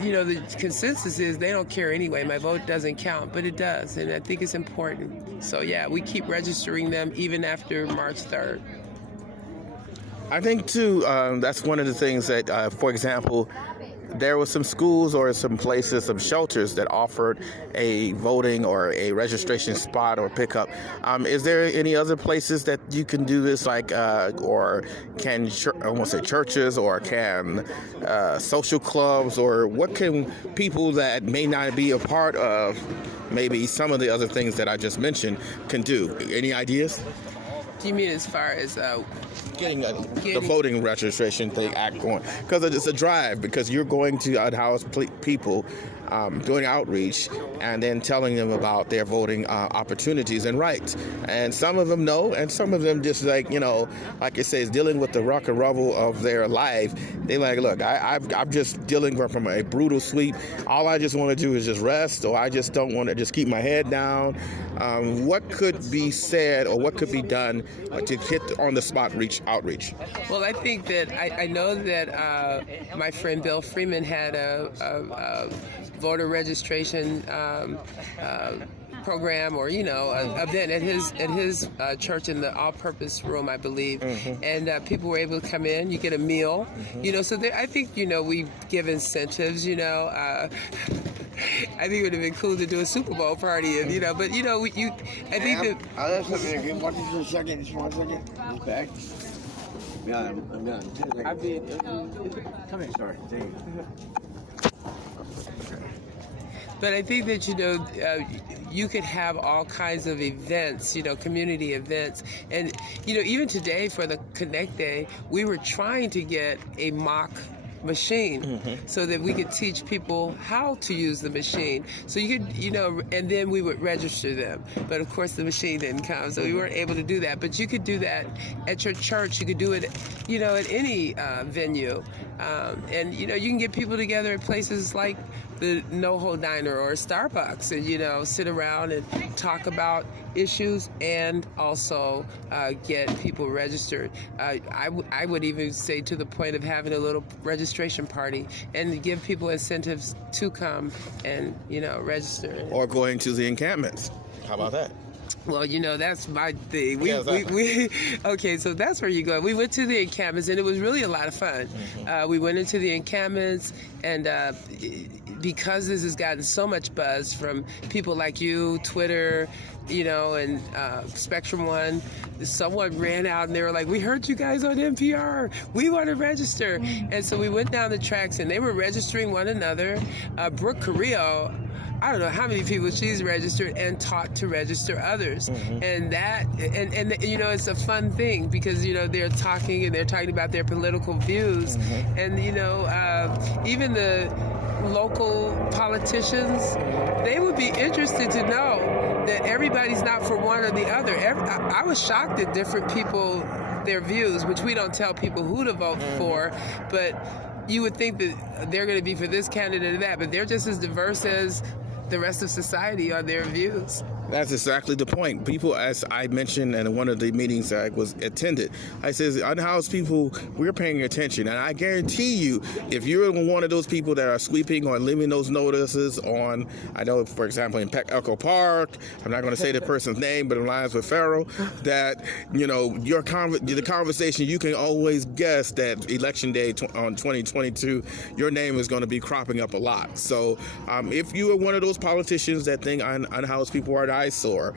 the consensus is they don't care anyway. My vote doesn't count, but it does, and I think it's important. So, yeah, we keep registering them even after March 3rd. I think, too, that's one of the things that, for example, there were some schools or some places, some shelters that offered a voting or a registration spot or pickup. Is there any other places that you can do this, or can, I won't say churches, or can social clubs, or what can people that may not be a part of maybe some of the other things that I just mentioned can do? Any ideas? Do you mean as far as getting the voting registration thing act going, because it's a drive, because you're going to unhoused people, doing outreach, and then telling them about their voting opportunities and rights. And some of them know, and some of them just like it says, dealing with the rock and rubble of their life. They like, look, I'm just dealing from a brutal sweep. All I just want to do is just rest, or I just don't want to just keep my head down. What could be said or what could be done to hit on the spot outreach? Well, I think that I know that my friend Bill Freeman had a voter registration program, or an event at his church in the all-purpose room, I believe, and people were able to come in. You get a meal, So I think we give incentives. I think it would have been cool to do a Super Bowl party, and but I think that. What is the second? Just 1 second. Back. Yeah, I'm done. Come here. Sorry. Thank you. But I think that, you could have all kinds of events, community events. And, even today for the Connect Day, we were trying to get a mock machine so that we could teach people how to use the machine. So you could, and then we would register them. But of course the machine didn't come, so we weren't able to do that. But you could do that at your church. You could do it, at any venue. And, you can get people together at places like the NoHo Diner or Starbucks and, sit around and talk about issues and also get people registered. I would even say to the point of having a little registration party and give people incentives to come and, register. Or going to the encampments. How about that? Well, that's my thing. Okay, so that's where you go. We went to the encampments, and it was really a lot of fun. We went into the encampments, and because this has gotten so much buzz from people like you, Twitter, and Spectrum One, someone ran out and they were like, "We heard you guys on NPR. We want to register." And so we went down the tracks, and they were registering one another. Brooke Carrillo, I don't know how many people she's registered and taught to register others. And that, and it's a fun thing because, they're talking and they're talking about their political views. And, even the local politicians, they would be interested to know that everybody's not for one or the other. I was shocked at different people, their views, which we don't tell people who to vote for, but you would think that they're going to be for this candidate or that, but they're just as diverse as the rest of society on their views. That's exactly the point. People, as I mentioned in one of the meetings that I was attended, I says, unhoused people, we're paying attention. And I guarantee you, if you're one of those people that are sweeping or leaving those notices on, I know, for example, in Echo Park, I'm not going to say the person's name, but in lines with Farrell, that, the conversation, you can always guess that Election Day on 2022, your name is going to be cropping up a lot. So if you are one of those politicians that think unhoused people are the eyesore,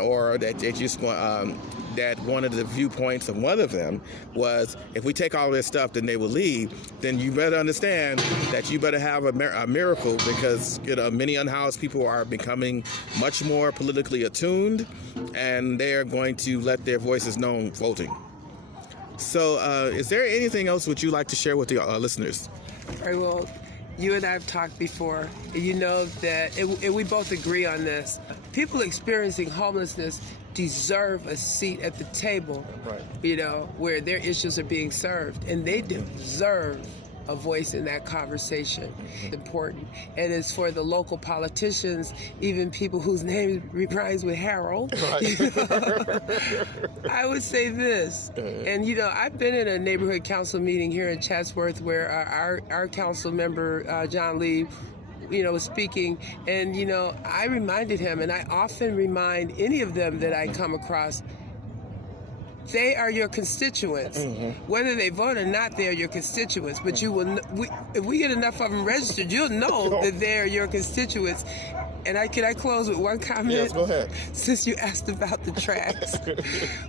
or that they just that one of the viewpoints of one of them was, if we take all this stuff, then they will leave. Then you better understand that you better have a miracle, because many unhoused people are becoming much more politically attuned, and they are going to let their voices known voting. So, is there anything else would you like to share with the listeners? Very well. You and I have talked before, and you know that, and we both agree on this, people experiencing homelessness deserve a seat at the table, where their issues are being served, and they deserve a voice in that conversation. It's important. And it's for the local politicians, even people whose name rhymes with Harold. I would say this, and I've been in a neighborhood council meeting here in Chatsworth where our council member, John Lee, was speaking, and I reminded him, and I often remind any of them that I come across, they are your constituents. Whether they vote or not, they are your constituents. But you will, if we get enough of them registered, you'll know that they are your constituents. And can I close with one comment? Yes, go ahead. Since you asked about the tracks.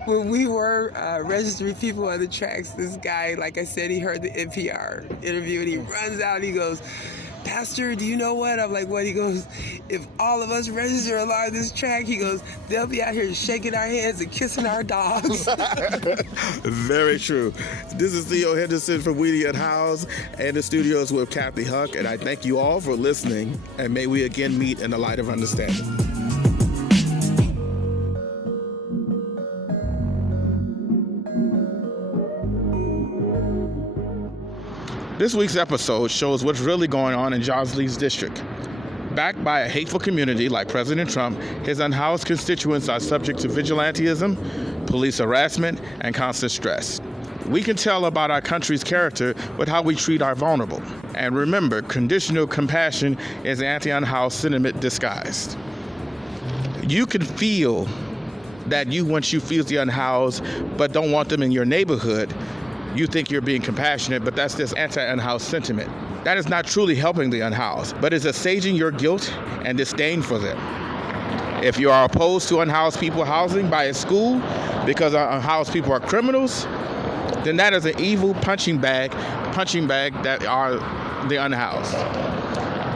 When we were registering people on the tracks, this guy, like I said, he heard the NPR interview, and he runs out and he goes, Pastor, do you know what? I'm like, what? He goes, if all of us register along this track, he goes, they'll be out here shaking our hands and kissing our dogs. Very true. This is Theo Henderson from Weedy Unhoused and the studios with Kathy Huck, and I thank you all for listening, and may we again meet in the light of understanding. This week's episode shows what's really going on in Josley's district. Backed by a hateful community like President Trump, his unhoused constituents are subject to vigilantism, police harassment, and constant stress. We can tell about our country's character with how we treat our vulnerable. And remember, conditional compassion is anti-unhoused sentiment disguised. You can feel that you want you feel the unhoused, but don't want them in your neighborhood. You think you're being compassionate, but that's just anti-unhoused sentiment. That is not truly helping the unhoused, but is assuaging your guilt and disdain for them. If you are opposed to unhoused people housing by a school because unhoused people are criminals, then that is an evil punching bag that are the unhoused.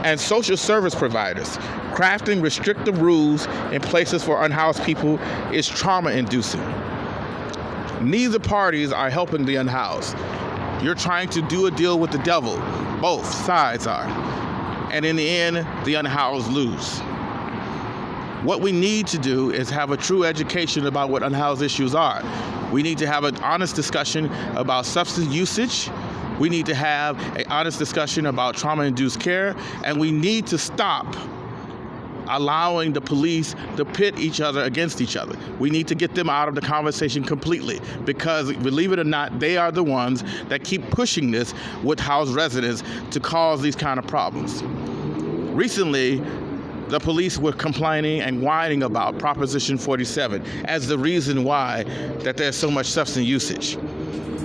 And social service providers crafting restrictive rules in places for unhoused people is trauma-inducing. Neither parties are helping the unhoused. You're trying to do a deal with the devil. Both sides are. And in the end, the unhoused lose. What we need to do is have a true education about what unhoused issues are. We need to have an honest discussion about substance usage. We need to have an honest discussion about trauma-induced care. And we need to stop allowing the police to pit each other against each other. We need to get them out of the conversation completely because, believe it or not, they are the ones that keep pushing this with housed residents to cause these kind of problems. Recently, the police were complaining and whining about Proposition 47 as the reason why that there's so much substance usage.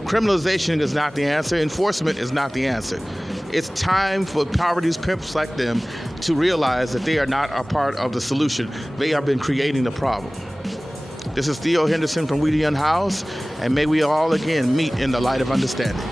Criminalization is not the answer. Enforcement is not the answer. It's time for poverty's pimps like them to realize that they are not a part of the solution. They have been creating the problem. This is Theo Henderson from Weedy Unhoused, and may we all again meet in the light of understanding.